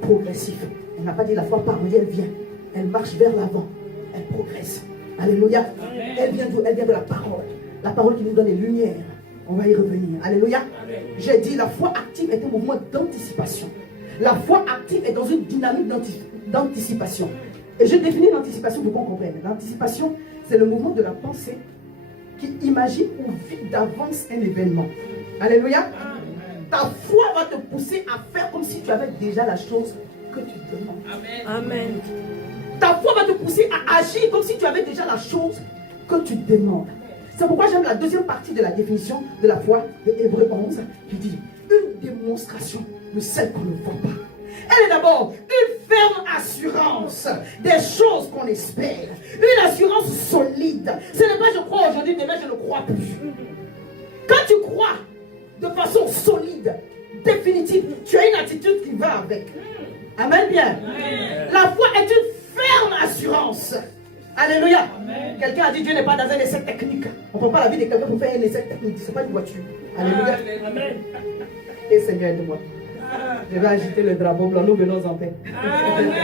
progressif. On n'a pas dit la foi par où elle vient. Elle marche vers l'avant. Elle progresse. Alléluia. Amen. Elle vient de la parole. La parole qui nous donne les lumières. On va y revenir. Alléluia. Amen. J'ai dit la foi active est un mouvement d'anticipation. La foi active est dans une dynamique d'anticipation. Et je définis l'anticipation pour qu'on comprenne. L'anticipation, c'est le mouvement de la pensée qui imagine ou vit d'avance un événement. Alléluia. Amen. Ta foi va te pousser à faire comme si tu avais déjà la chose que tu demandes. Amen. Amen. Ta foi va te pousser à agir comme si tu avais déjà la chose que tu demandes. C'est pourquoi j'aime la deuxième partie de la définition de la foi de Hébreux 11 qui dit une démonstration de celle qu'on ne voit pas. Elle est d'abord une ferme assurance des choses qu'on espère. Une assurance solide. Ce n'est pas je crois aujourd'hui, demain je ne crois plus. Quand tu crois de façon solide, définitive, tu as une attitude qui va avec. Amen bien. Amen. La foi est une ferme assurance. Alléluia. Amen. Quelqu'un a dit Dieu n'est pas dans un essai technique. On ne prend pas la vie de quelqu'un pour faire un essai technique. Ce n'est pas une voiture. Alléluia. Amen. Et Seigneur, aide-moi. Je vais agiter le drapeau blanc. Nous venons en paix. Amen.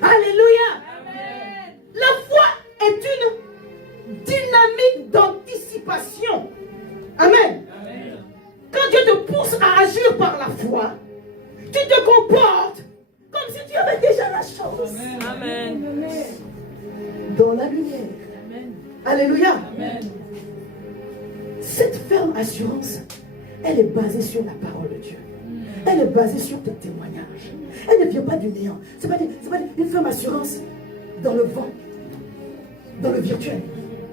Alléluia. Amen. La foi est une dynamique d'anticipation. Amen. Amen. Quand Dieu te pousse à Tu avais déjà la chance. Amen. Dans la lumière. Amen. Alléluia. Amen. Cette ferme assurance, elle est basée sur la parole de Dieu. Elle est basée sur tes témoignages. Elle ne vient pas du néant. Ce n'est pas une ferme assurance dans le vent, dans le virtuel.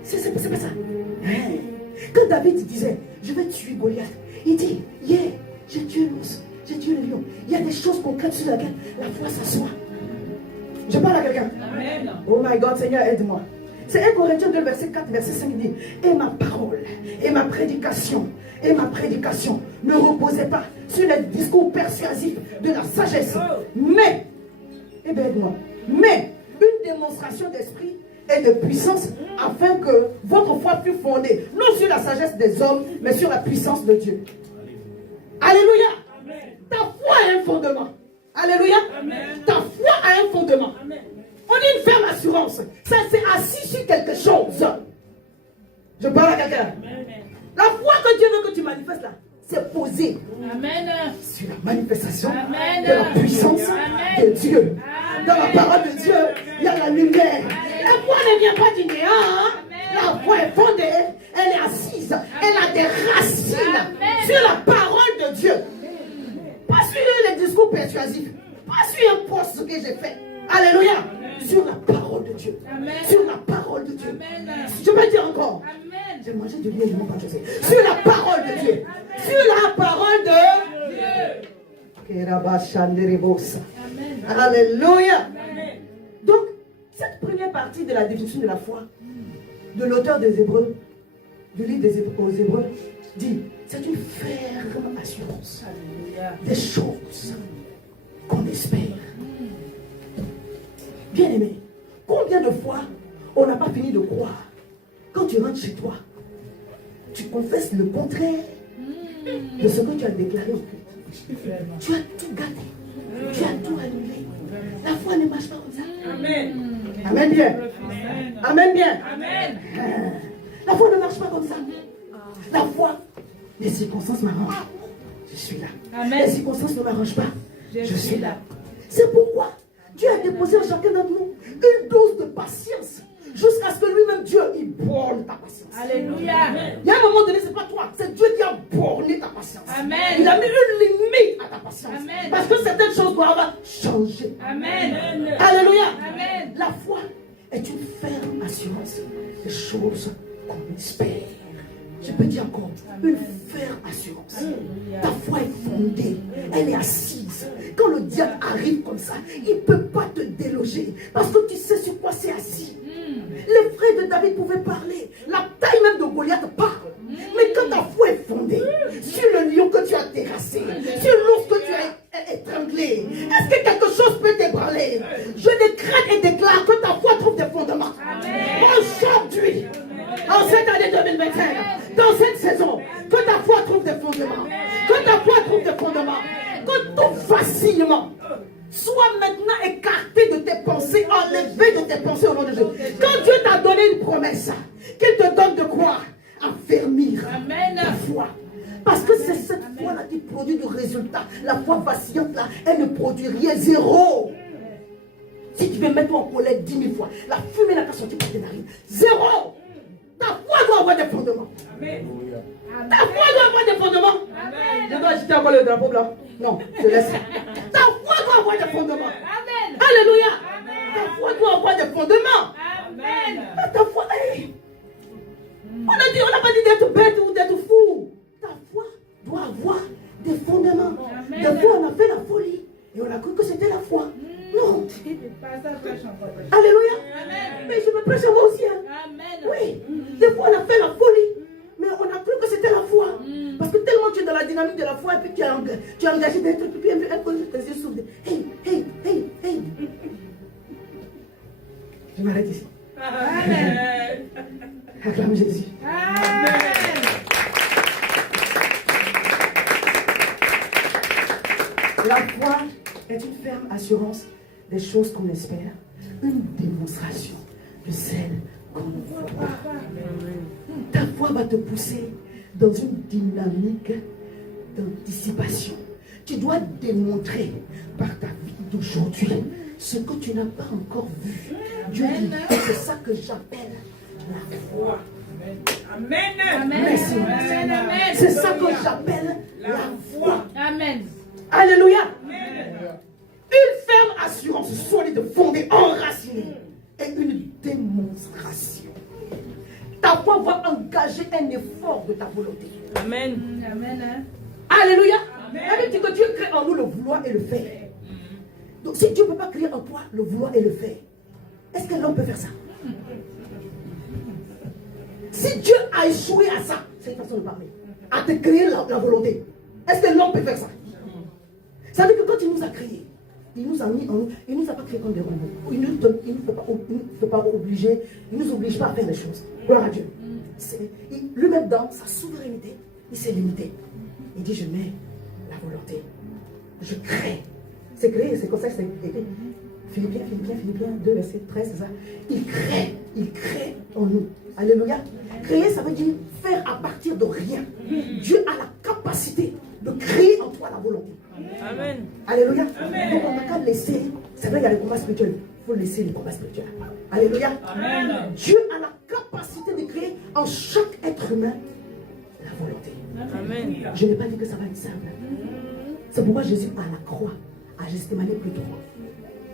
C'est pas ça. Hein? Quand David disait, je vais tuer Goliath, il dit, yeah, j'ai tué l'ours, j'ai tué le lion. Il y a des choses concrètes sur lesquelles la foi s'assoit. Je parle à quelqu'un. Amen. Oh my God, Seigneur, aide-moi. C'est 1 Corinthiens 2, verset 4, verset 5, il dit, et ma parole, et ma prédication ne reposait pas sur les discours persuasifs de la sagesse, mais, eh bien, aide-moi, mais une démonstration d'esprit et de puissance afin que votre foi fût fondée, non sur la sagesse des hommes, mais sur la puissance de Dieu. Alléluia. Amen. Ta foi a un fondement. Alléluia. Amen. Ta foi a un fondement. Amen. On dit une ferme assurance. Ça, c'est assis sur quelque chose. Je parle à quelqu'un. Amen. La foi que Dieu veut que tu manifestes là, c'est posé Amen. sur la manifestation Amen. de la puissance Amen. de Dieu. Amen. Dans la parole de Dieu, il y a la lumière. La foi ne vient pas du néant. Hein? La foi est fondée, elle est assise, elle a des racines Amen. sur la parole de Dieu. Pas sur les discours persuasifs, pas sur un poste que j'ai fait. Alléluia. Sur la parole de Dieu. Amen. Sur la parole de Dieu. Amen. Je vais dire encore. Amen. J'ai mangé du lait, je ne pas José. Sur la parole de Dieu. Sur la parole de Dieu. Amen. Alléluia. Amen. Donc, cette première partie de la définition de la foi, de l'auteur des Hébreux, du livre des Hébreux aux Hébreux, dit, c'est une ferme assurance Alléluia. des choses qu'on espère. Bien aimé, combien de fois on n'a pas fini de croire? Quand tu rentres chez toi, tu confesses le contraire de ce que tu as déclaré au culte. Tu as tout gâté. Tu as tout annulé. La foi ne marche pas comme ça. Amen. Amen bien. Amen. Amen bien. Amen. La foi ne marche pas comme ça. La foi, les circonstances m'arrangent. Je suis là. Amen. Les circonstances ne m'arrangent pas. Je suis suis là. là. C'est pourquoi Dieu a déposé en chacun d'entre nous une dose de patience. Jusqu'à ce que lui-même, Dieu, il borne ta patience. Alléluia. Il y a un moment donné, ce n'est pas toi, c'est Dieu qui a borné ta patience. Amen. Il a mis une limite à ta patience. Amen. Parce que certaines choses doivent changer. Amen. Alléluia. Amen. La foi est une ferme assurance des choses qu'on espère. Je peux dire encore, une ferme assurance. Ta foi est fondée, elle est assise. Quand le diable arrive comme ça, il ne peut pas te déloger. Parce que tu sais sur quoi c'est assis. Les frères de David pouvaient parler. La taille même de Goliath parle. Mais quand ta foi est fondée sur le lion que tu as terrassé, sur l'ours que tu as étranglé, est-ce que quelque chose peut t'ébranler? Je décrète et déclare que ta foi trouve des fondements. Aujourd'hui, en cette année 2021, dans cette saison, que ta foi trouve des fondements. Que ta foi trouve des fondements. Que tout facilement soit maintenant écarté de tes pensées, enlevé de tes pensées au nom de Jésus. Quand Dieu t'a donné une promesse, qu'il te donne de quoi? Affermir ta foi. Parce que c'est cette foi-là qui produit du résultat. La foi vacillante là, elle ne produit rien, zéro. Si tu veux mettre en colère 10 000 fois, la fumée n'a qu'à sortir par tes narines. Zéro. Ta foi doit avoir des fondements. Amen. Ta foi doit avoir des fondements. Amen. Je dois agiter encore le drapeau blanc. Non, je laisse. Ta foi doit avoir des fondements. Amen. Alléluia. Amen. Ta foi doit avoir des fondements. Amen. Ta foi, hey. On n'a pas dit d'être bête ou d'être fou. Ta foi doit avoir des fondements. Amen. Des fois, on a fait la folie et on a cru que c'était la foi. Non. Passage prêche encore. Alléluia. Amen. Mais je me prêche à moi aussi. Hein. Amen. Oui. Des fois, on a fait la folie. Mais on a cru que c'était la foi. Parce que tellement tu es dans la dynamique de la foi et puis tu es engagé d'être puis un peu tes yeux s'ouvrent. Hey, hey, hey, hey. Je m'arrête ici. Amen. Acclame Jésus. Amen. La foi est une ferme assurance des choses qu'on espère, une démonstration de celles qu'on ne voit pas. Ta foi va te pousser dans une dynamique d'anticipation. Tu dois démontrer par ta vie d'aujourd'hui, ce que tu n'as pas encore vu, Dieu dit, c'est ça que j'appelle la foi. Amen. Merci. Amen. Amen. C'est ça que j'appelle la foi. Amen. Alléluia. Amen. Une ferme assurance solide, fondée, enracinée, et une démonstration. Ta foi va engager un effort de ta volonté. Amen. Amen. Alléluia. Amen. Ça veut dire que Dieu crée en nous le vouloir et le faire. Donc si Dieu ne peut pas créer en toi le vouloir et le faire, est-ce que l'homme peut faire ça? Si Dieu a échoué à ça, c'est une façon de parler, à te créer la volonté, est-ce que l'homme peut faire ça? Ça veut dire que quand il nous a créés, il nous a mis en nous, il ne nous a pas créés comme des robots. Il ne peut pas obliger, il ne nous oblige pas à faire des choses. Gloire à Dieu. Lui-même dans sa souveraineté, il s'est limité. Il dit, je mets la volonté. Je crée. C'est créé, c'est comme ça que c'est écrit. Philippiens 2, verset 13, c'est ça. Il crée en nous. Alléluia. Créer, ça veut dire faire à partir de rien. Dieu a la capacité de créer en toi la volonté. Amen. Alléluia. Amen. Donc on n'a qu'à laisser. C'est vrai, il y a les combats spirituels. Il faut laisser les combats spirituels. Alléluia. Amen. Dieu a la capacité de créer en chaque être humain la volonté. Amen. Je n'ai pas dit que ça va être simple. C'est pourquoi Jésus à la croix a Gethsémani plus droit.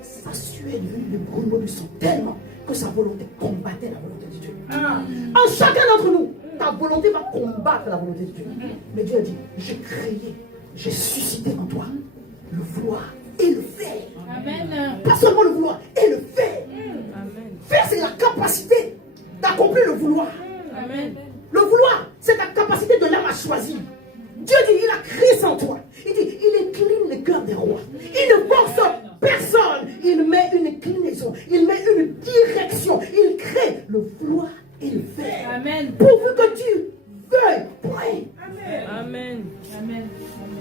Sa sueur devenue le brûlement du sang tellement que sa volonté combattait la volonté de Dieu. En chacun d'entre nous, ta volonté va combattre la volonté de Dieu. Mais Dieu a dit, j'ai créé, j'ai suscité en toi le vouloir et le faire. Amen. Pas seulement le vouloir et le faire. Amen. Faire, c'est la capacité d'accomplir le vouloir. Amen. Le vouloir, c'est la capacité de l'âme à choisir. Dieu dit, il a créé ça en toi. Il dit, il incline le cœur des rois. Il ne force personne. Il met une inclinaison. Il met une direction. Il crée le vouloir et le faire. Amen. Pourvu que tu veuilles, prie. Amen. Amen.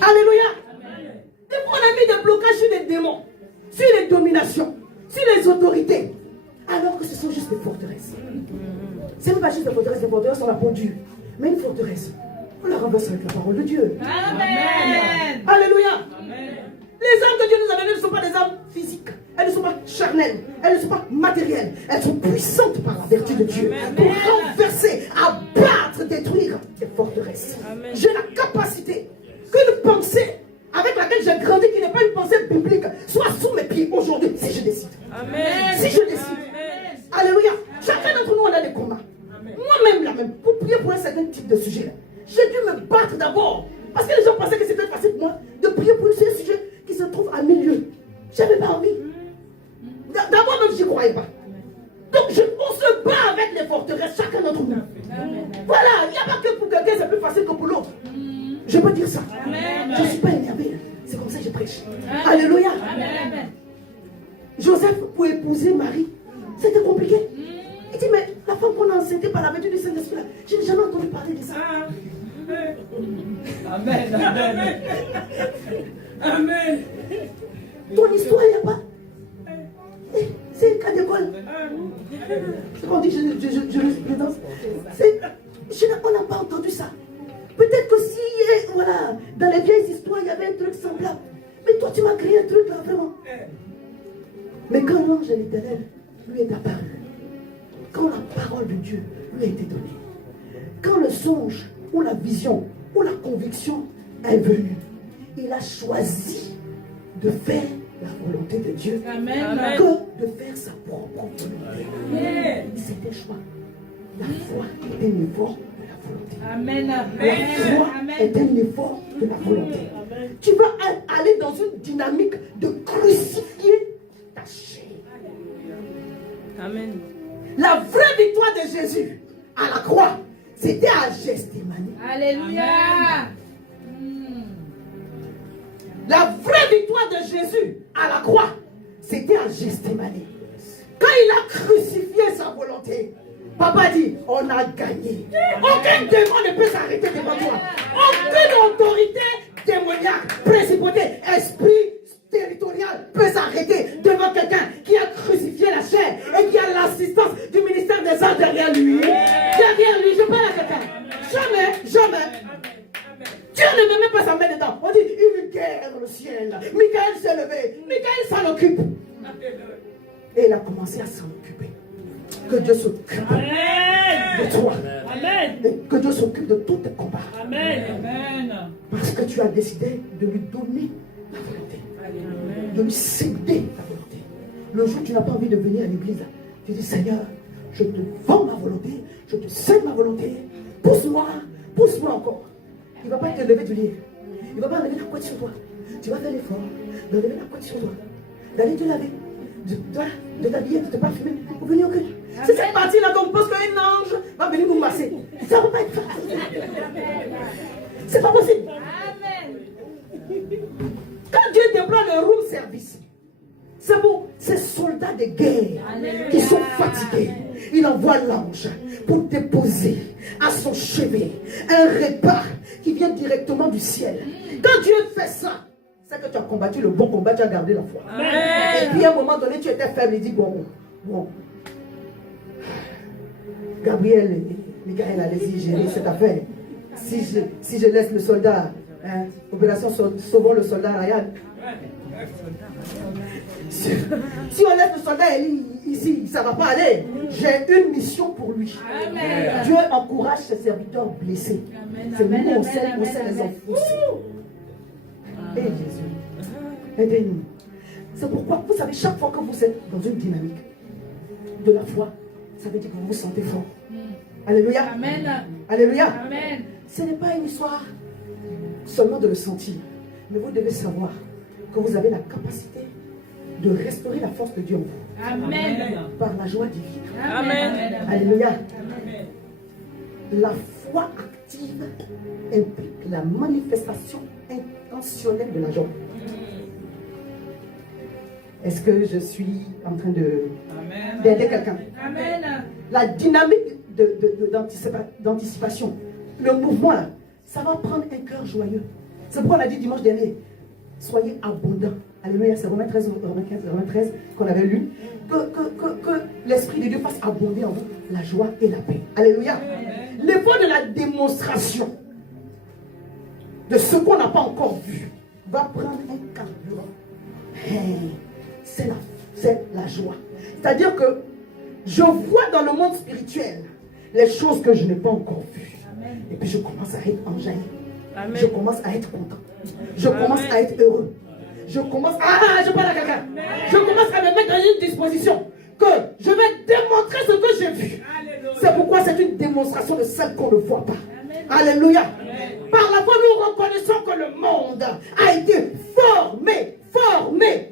Alléluia. Amen. Des fois, on a mis des blocages sur les démons, sur les dominations, sur les autorités. Alors que ce sont juste des forteresses. Ce n'est pas juste des forteresses sont la peau dure. Mais une forteresse, on la renverse avec la parole de Dieu. Amen. Alléluia. Amen. Les âmes que Dieu nous a données ne sont pas des âmes physiques. Elles ne sont pas charnelles. Elles ne sont pas matérielles. Elles sont puissantes par la vertu de Dieu. Pour renverser, abattre, détruire des forteresses. Amen. J'ai la capacité qu'une pensée avec laquelle j'ai grandi, qui n'est pas une pensée biblique, soit sous mes pieds aujourd'hui, si je décide. Amen. Si je décide. Amen. Alléluia. Chacun d'entre nous, on a des combats. Moi-même, là même, pour prier pour un certain type de sujet, j'ai dû me battre d'abord. Parce que les gens pensaient que c'était facile pour moi de prier pour un sujet qui se trouve à milieu. Je n'avais pas envie. D'abord même, je n'y croyais pas. Donc, on se bat avec les forteresses, chacun d'entre nous. Voilà, il n'y a pas que pour quelqu'un, c'est plus facile que pour l'autre. Je peux dire ça. Je ne suis pas énervé. C'est comme ça que je prêche. Alléluia. Amen. Joseph, pour épouser Marie, c'était compliqué. Il dit, mais la femme qu'on a enceintée par la vertu du Saint-Esprit, je n'ai jamais entendu parler de ça. Amen. Amen. Amen. Ton histoire, il n'y a pas. C'est le cas d'école. C'est qu'on dit que je danse. On n'a pas entendu ça. Peut-être que si, voilà, dans les vieilles histoires, il y avait un truc semblable. Mais toi, tu m'as créé un truc là, vraiment. Mais quand l'ange de l'Éternel lui est apparu, quand la parole de Dieu lui a été donnée, quand le songe ou la vision ou la conviction est venue, il a choisi de faire la volonté de Dieu Amen. que de faire sa propre volonté. C'était choix. La foi est un effort de la volonté. Amen. La foi est un effort de la volonté. Tu vas aller dans une dynamique de crucifier ta chair. Amen. La vraie victoire de Jésus à la croix, c'était à Gethsémani. Alléluia. La vraie victoire de Jésus à la croix, c'était à Gethsémani. Quand il a crucifié sa volonté, papa dit, on a gagné. Aucun démon ne peut s'arrêter devant toi. Aucune autorité démoniaque, principauté, esprit territorial peut s'arrêter devant quelqu'un qui a crucifié la chair et qui a l'assistance du ministère des arts derrière lui. Derrière lui, je parle à quelqu'un. Jamais. Dieu ne met même pas sa main dedans. On dit une guerre dans le ciel. Michael s'est levé. Michael s'en Et il a commencé à s'en occuper. Que Dieu s'occupe de toi. Amen. Et que Dieu s'occupe de tous tes combats. Amen. Amen. Parce que tu as décidé de lui donner la volonté. De lui céder ta volonté. Le jour où tu n'as pas envie de venir à l'église, tu dis Seigneur, je te vends ma volonté, je te cède ma volonté. Pousse-moi encore. Il ne va pas te lever du lit. Il ne va pas enlever la couette sur toi. Tu vas faire l'effort d'enlever la couette sur toi. D'aller te laver. De t'habiller, de te parfumer pour venir au culte. C'est cette partie-là qu'on pense qu'un ange va venir nous masser. Ça ne va pas être facile. C'est pas possible. Amen. Quand Dieu déploie le room service, c'est pour ces soldats de guerre qui sont fatigués. Il envoie l'ange pour déposer à son chevet un repas qui vient directement du ciel. Quand Dieu fait ça, c'est que tu as combattu le bon combat, tu as gardé la foi. Amen. Et puis à un moment donné, tu étais faible, il dit bon. Gabriel et Michael, allez-y, gérer cette affaire. Si je laisse le soldat, opération sauvons le soldat Ryan. Si on laisse le soldat ici, ça ne va pas aller. J'ai une mission pour lui. Amen. Dieu encourage ses serviteurs blessés. C'est nous, on sait les enfoncer. Et Jésus, aidez-nous. C'est pourquoi, vous savez, chaque fois que vous êtes dans une dynamique de la foi, ça veut dire que vous vous sentez fort. Alléluia. Amen. Alléluia. Amen. Ce n'est pas une histoire seulement de le sentir, mais vous devez savoir que vous avez la capacité de restaurer la force de Dieu en vous. Amen. Par la joie divine. Amen. Alléluia. Amen. La foi active implique la manifestation intentionnelle de la joie. Est-ce que je suis en train d'aider quelqu'un? Amen. La dynamique d'anticipation, le mouvement là, ça va prendre un cœur joyeux. C'est pourquoi on a dit dimanche dernier, soyez abondants. Alléluia, c'est Romains 13 qu'on avait lu. Que l'Esprit de Dieu fasse abonder en vous la joie et la paix. Alléluia. L'effort de la démonstration de ce qu'on n'a pas encore vu va prendre un carburant. C'est la joie. C'est-à-dire que je vois dans le monde spirituel les choses que je n'ai pas encore vues. Et puis je commence à être enjaillé. Je commence à être content. Je commence à être heureux. Je commence je parle à quelqu'un. Je commence à me mettre dans une disposition que je vais démontrer ce que j'ai vu. C'est pourquoi c'est une démonstration de celle qu'on ne voit pas. Alléluia. Par la foi, nous reconnaissons que le monde a été formé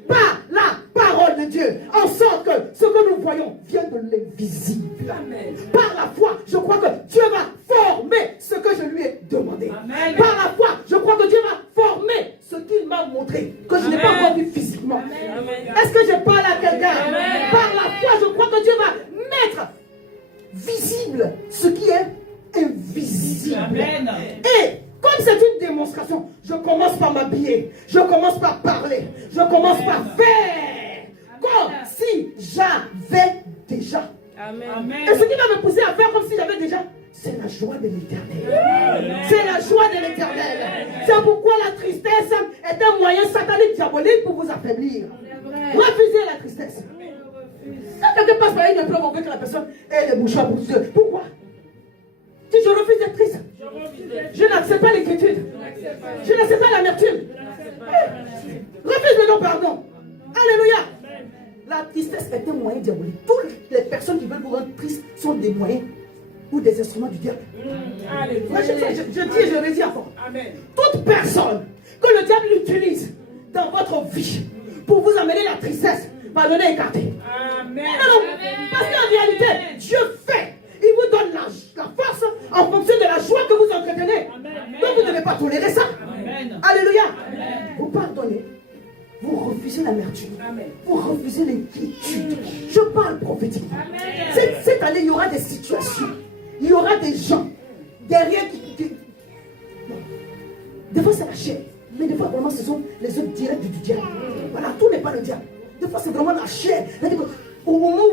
par la parole de Dieu, en sorte que ce que nous voyons vient de l'invisible. Par la foi, je crois que Dieu va former ce que je lui ai demandé. Amen. Par la foi, je crois que Dieu va former ce qu'il m'a montré, que je n'ai pas encore vu physiquement. Est-ce que je parle à quelqu'un? Par la foi, je crois que Dieu va mettre visible ce qui est invisible. Amen. Et comme c'est une démonstration, je commence par m'habiller, je commence par parler, je commence par faire comme si j'avais déjà. Amen. Et ce qui va me pousser à faire comme si j'avais déjà, c'est la joie de l'éternel. C'est la joie de l'éternel. C'est pourquoi la tristesse est un moyen satanique diabolique pour vous affaiblir. Refusez la tristesse. Quand quelqu'un passe par une épreuve, on veut que la personne ait les mouchoirs pour Dieu. Pourquoi? Si je refuse d'être triste, je n'accepte pas l'inquiétude, je n'accepte pas l'amertume. Refuse le non-pardon. Alléluia. La tristesse est un moyen diabolique. Toutes les personnes qui veulent vous rendre triste sont des moyens ou des instruments du diable. Moi, je dis et je redis encore. Toute personne que le diable utilise dans votre vie pour vous amener la tristesse, pardonnez, écartez. Amen. Non, parce qu'en réalité, Dieu fait. Il vous donne la force en fonction de la joie que vous entretenez. Donc vous ne devez pas tolérer ça. Amen. Alléluia. Amen. Vous pardonnez. Vous refusez l'amertume. Vous refusez l'inquiétude. Je parle prophétiquement. Cette année, il y aura des situations. Il y aura des gens derrière qui... Bon. Des fois, c'est la chair. Mais des fois, vraiment, ce sont les œuvres directes du diable. Voilà, tout n'est pas le diable. Des fois, c'est vraiment la chair. Au moment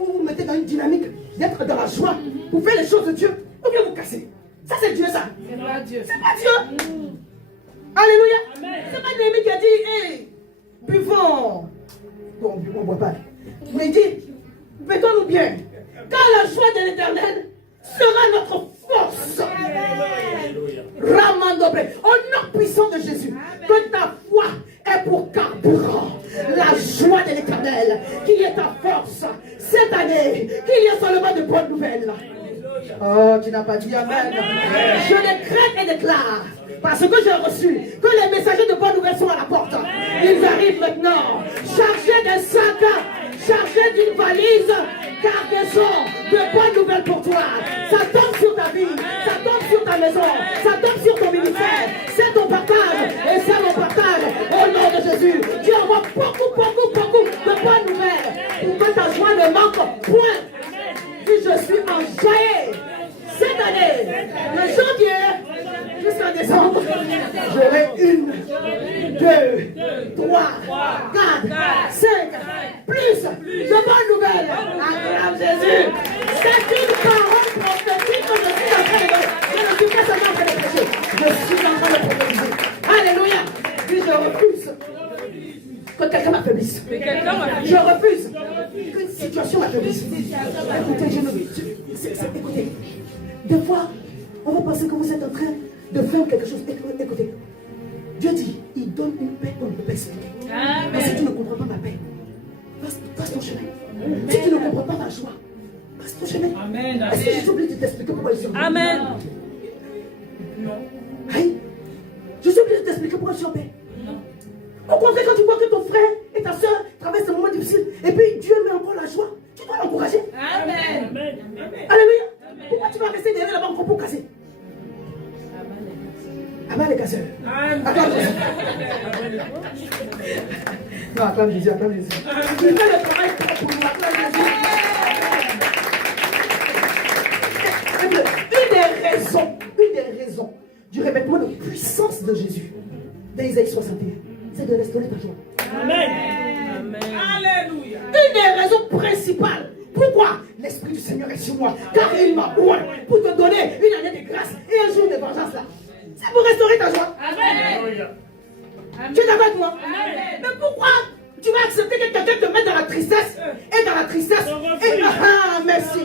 où vous vous mettez dans une dynamique d'être dans la joie, vous faites les choses de Dieu, ou bien vous cassez. Ça, c'est Dieu, ça. C'est pas Dieu. C'est pas Dieu. Alléluia. C'est pas Néhémie qui a dit, hey, buvons. Bon, on ne boit pas. Mais dit, mettons-nous bien, car la joie de l'Éternel sera notre force. Ramandobre, au nom puissant de Jésus, que ta foi est pour carburant. La joie de l'Éternel, qui est ta force cette année, qu'il y ait seulement de bonnes nouvelles. Oh, tu n'as pas dit amen. Je décrète et déclare, parce que j'ai reçu que les messagers de bonnes nouvelles sont à la porte. Ils arrivent maintenant, chargés d'un sac, chargés d'une valise, cargaison de bonnes nouvelles pour toi. Ça tombe sur ta vie, ça tombe sur ta maison, ça tombe sur ton ministère. C'est ton partage et c'est mon partage. Au nom de Jésus, tu envoies beaucoup de bonnes nouvelles pour que ta joie ne manque point. Puis je suis enjaillé cette année, de janvier jusqu'en décembre. J'aurai 1, 2, 3, 4, 5, plus de bonnes nouvelles. Acclame Jésus. C'est une parole prophétique que je suis en train de donner. Je ne suis pas seulement en train de prêcher. Je suis en train de prophétiser. Alléluia. Puis je refuse que quelqu'un m'affaiblisse. Je refuse qu'une situation m'affaiblisse. Écoutez, des fois, on va penser que vous êtes en train de faire quelque chose. Écoutez, Dieu dit, il donne une paix qu'on ne peut pas expliquer. Mais si tu ne comprends pas ma paix, passe ton chemin. Si tu ne comprends pas ma joie, passe ton chemin. Est-ce que j'ai oublié de t'expliquer pourquoi je suis en paix? Amen. Non. Hey, je suis obligé de t'expliquer pourquoi je suis en paix. Au contraire, quand tu vois que ton frère et ta soeur traversent un moment difficile, et puis Dieu met encore la joie, tu dois l'encourager. Amen. Alléluia. Pourquoi tu vas rester derrière là-bas encore pour casser? Amen les casseurs. Acclame Jésus. Non, acclame Jésus, acclame Jésus. Il fait le travail pour nous, acclame Jésus. Une des raisons du revêtement de puissance de Jésus, d'Ésaïe 61, c'est de restaurer ta joie. Amen. Alléluia. Une des raisons principales. Pourquoi l'Esprit du Seigneur est sur moi? Car il m'a oint pour te donner une année de grâce et un jour de vengeance là. C'est pour restaurer ta joie. Amen. Tu es d'accord avec moi? Amen. Mais pourquoi tu vas accepter que quelqu'un te mette dans la tristesse et dans la tristesse et merci.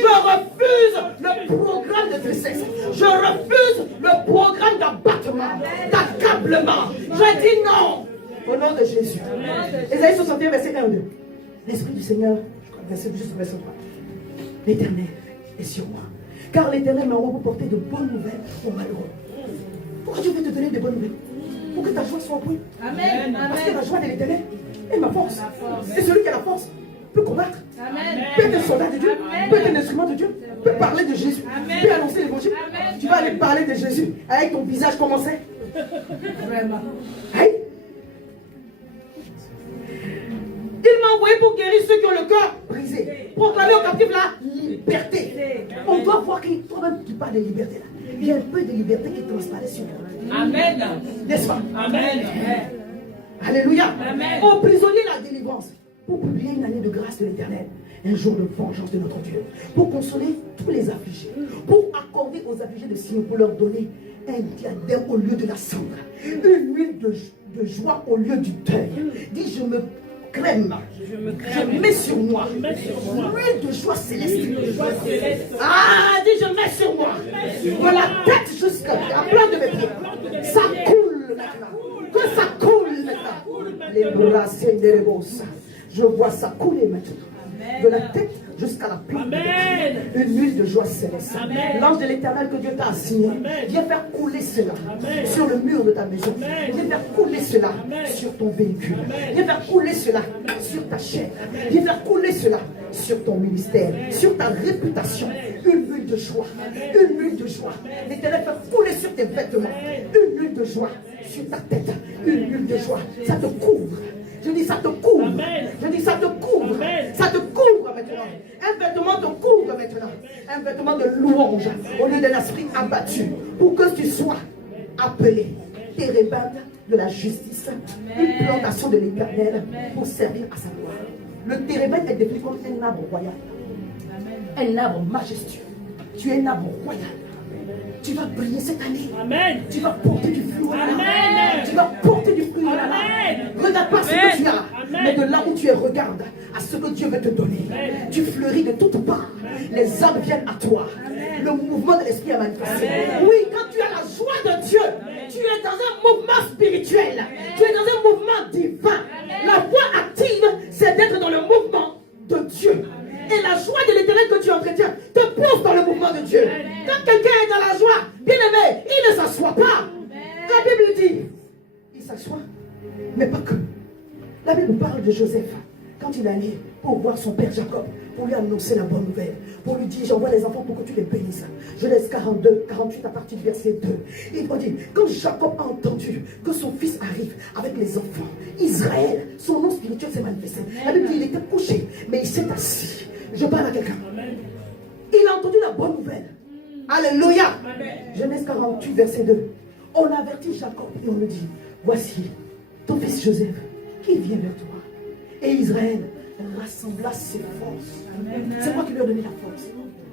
Je refuse le programme de tristesse. Je refuse le programme d'abattement, d'accablement. Je dis non au nom de Jésus. Ésaïe 61, verset 1 et 2. L'Esprit du Seigneur, verset 3. L'Éternel est sur moi. Car l'Éternel m'a envoyé pour porter de bonnes nouvelles aux malheureux. Pourquoi Dieu veut te donner de bonnes nouvelles? Pour que ta joie soit au point. Amen. Parce que la joie de l'Éternel est ma force. Et celui qui a la force peut combattre. Amen. Peut être un soldat de Dieu. Peut être un instrument de Dieu. Peut parler de Jésus. Peut annoncer l'évangile. Tu vas aller parler de Jésus avec ton visage commencé. Vraiment. Hey. Il m'a envoyé pour guérir ceux qui ont le cœur brisé. Proclamer aux captifs la liberté. On doit voir que toi-même tu parles de liberté là. Il y a un peu de liberté qui transparaît sur toi. Amen. N'est-ce pas? Amen. Alléluia. Amen. Aux prisonniers la délivrance. Pour publier une année de grâce de l'Éternel. Un jour de vengeance de notre Dieu. Pour consoler tous les affligés. Pour accorder aux affligés de Sion. Pour leur donner un diadème au lieu de la cendre. Une huile de joie au lieu du deuil. Dis, je me crème. Je mets sur moi l'huile de joie céleste. Ah, dis, je mets sur moi. De la tête jusqu'à la plante de mes pieds. Ça coule maintenant. Que ça coule maintenant. Les bras s'énervent. Je vois ça couler maintenant. De la tête jusqu'à la plante. Une huile de joie céleste. L'ange de l'Éternel que Dieu t'a assigné, viens faire couler cela sur le mur de ta maison. Viens faire couler cela sur ton véhicule. Viens faire couler cela sur ta chair. Viens faire couler cela sur ton ministère, sur ta réputation. Une huile de joie. Une huile de joie. L'Éternel fait couler sur tes vêtements. Une huile de joie sur ta tête. Une huile de joie. Ça te couvre. Je dis ça te couvre. Je dis ça te couvre. Ça te couvre maintenant. Un vêtement te couvre maintenant. Un vêtement de louange au lieu d'un esprit abattu. Pour que tu sois appelé térébinthe de la justice. Une plantation de l'Éternel pour servir à sa gloire. Le térébinthe est défini comme un arbre royal. Un arbre majestueux. Tu es un arbre royal. Tu vas briller cette année. Amen. Tu vas porter du fruit. Amen. Tu vas porter du fruit. Regarde pas ce que tu as. mais de là où tu es, regarde à ce que Dieu veut te donner. Tu fleuris de toutes parts. Les âmes viennent à toi. Le mouvement de l'esprit est manifesté. Oui, quand tu as la joie de Dieu, tu es dans un mouvement spirituel. Tu es dans un mouvement divin. La voie active, c'est d'être dans le mouvement de Dieu. Et la joie de l'éternel que tu entretiens te pousse dans le mouvement de Dieu. Quand quelqu'un est dans la joie, bien aimé, il ne s'assoit pas. La Bible dit, il s'assoit, mais pas que. La Bible parle de Joseph quand il allait pour voir son père Jacob, pour lui annoncer la bonne nouvelle, pour lui dire, j'envoie les enfants pour que tu les bénisses. Genèse 42, 48 à partir du verset 2. Il dit, quand Jacob a entendu que son fils arrive avec les enfants, Israël, son nom spirituel s'est manifesté. La Bible dit, il était couché, mais il s'est assis. Je parle à quelqu'un. Il a entendu la bonne nouvelle. Alléluia. Genèse 48, verset 2. On avertit Jacob et on lui dit, voici ton fils Joseph qui vient vers toi. Et Israël rassembla ses forces. C'est moi qui lui ai donné la force.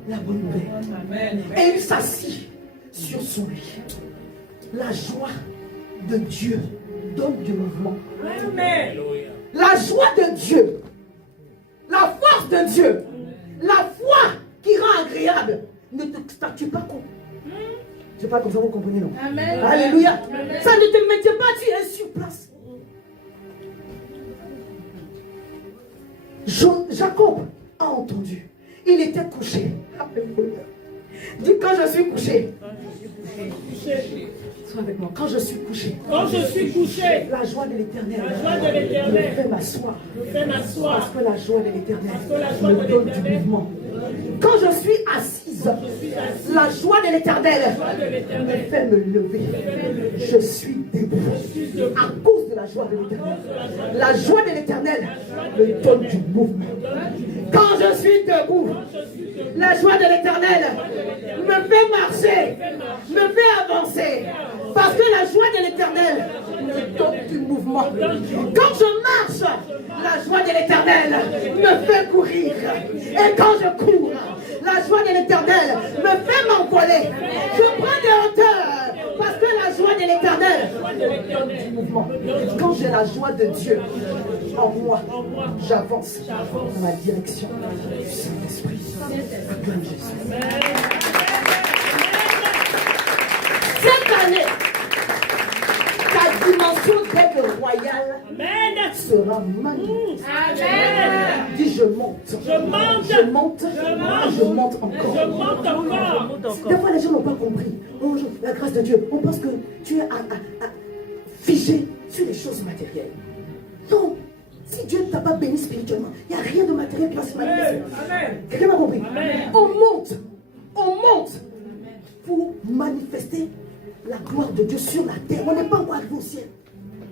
La bonne nouvelle. Et il s'assit sur son lit. La joie de Dieu donne du mouvement. La joie de Dieu, la force de Dieu, la foi qui rend agréable, ne te statue pas comme. Je parle comme ça, vous comprenez, non? Amen. Alléluia. Amen. Ça ne te maintient pas, tu es sur place. Jacob a entendu. Il était couché. Alléluia. Dis quand je suis couché. Sois avec moi. Quand je suis couché. Quand je suis couché. La joie de l'éternel. La joie de l'éternel. Me fait m'asseoir. Me fait m'asseoir. Parce que la joie de l'éternel me donne du mouvement. Quand je suis assise, la joie de l'éternel me fait me lever. Je suis debout à cause de la joie de l'éternel. La joie de l'éternel me donne du mouvement. Quand je suis debout, la joie de l'éternel me fait marcher, me fait avancer. Parce que la joie de l'éternel me donne du mouvement. Quand je marche, la joie de l'éternel me fait courir. Et quand je cours, la joie de l'éternel me fait m'envoler. Je prends des hauteurs parce que la joie de l'éternel me donne du mouvement. Quand j'ai la joie de Dieu en moi, j'avance dans ma direction du Saint-Esprit. Acclame Jésus. Cette année, ta dimension d'être royale sera magnifique. Dis je monte. Je monte. Je monte. Je monte encore. Je monte encore. Des fois les gens n'ont pas compris. Oh, la grâce de Dieu. On pense que tu es figé sur les choses matérielles. Non. Si Dieu ne t'a pas béni spirituellement, il n'y a rien de matériel qui va se manifester. Quelqu'un m'a compris? On monte. On monte pour manifester la gloire de Dieu sur la terre. On n'est pas encore arrivé au ciel.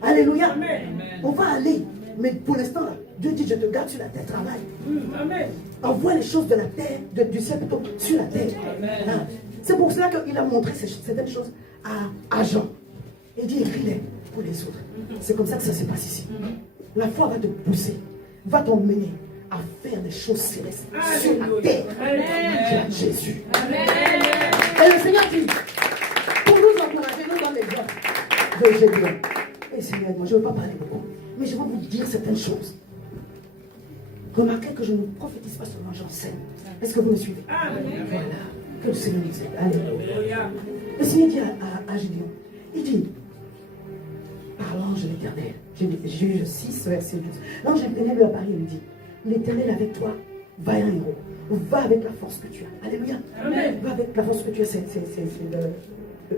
Alléluia. Amen. On va aller. Mais pour l'instant, Dieu dit, je te garde sur la terre, travaille. Amen. Envoie les choses de la terre, du ciel plutôt, sur la terre. C'est pour cela qu'il a montré certaines choses à Jean. Il dit, écris-les pour les autres. C'est comme ça que ça se passe ici. La foi va te pousser, va t'emmener à faire des choses célestes sur la terre. Amen. Jésus. Amen. Et le Seigneur dit, pour nous encourager, nous dans les voies de Gédéon. Et Seigneur, moi je ne veux pas parler beaucoup, mais je vais vous dire certaines choses. Remarquez que je ne prophétise pas seulement, j'enseigne. Est-ce que vous me suivez? Amen. Voilà. Que le Seigneur nous aide. Alléluia. Le Seigneur dit à Gédéon, il dit, par l'ange de l'Éternel, Juge 6, verset 12. L'ange de l'Éternel lui apparaît et lui dit, l'Éternel est avec toi, vaillant héros. Va avec la force que tu as. Alléluia. Amen. Va avec la force que tu as, c'est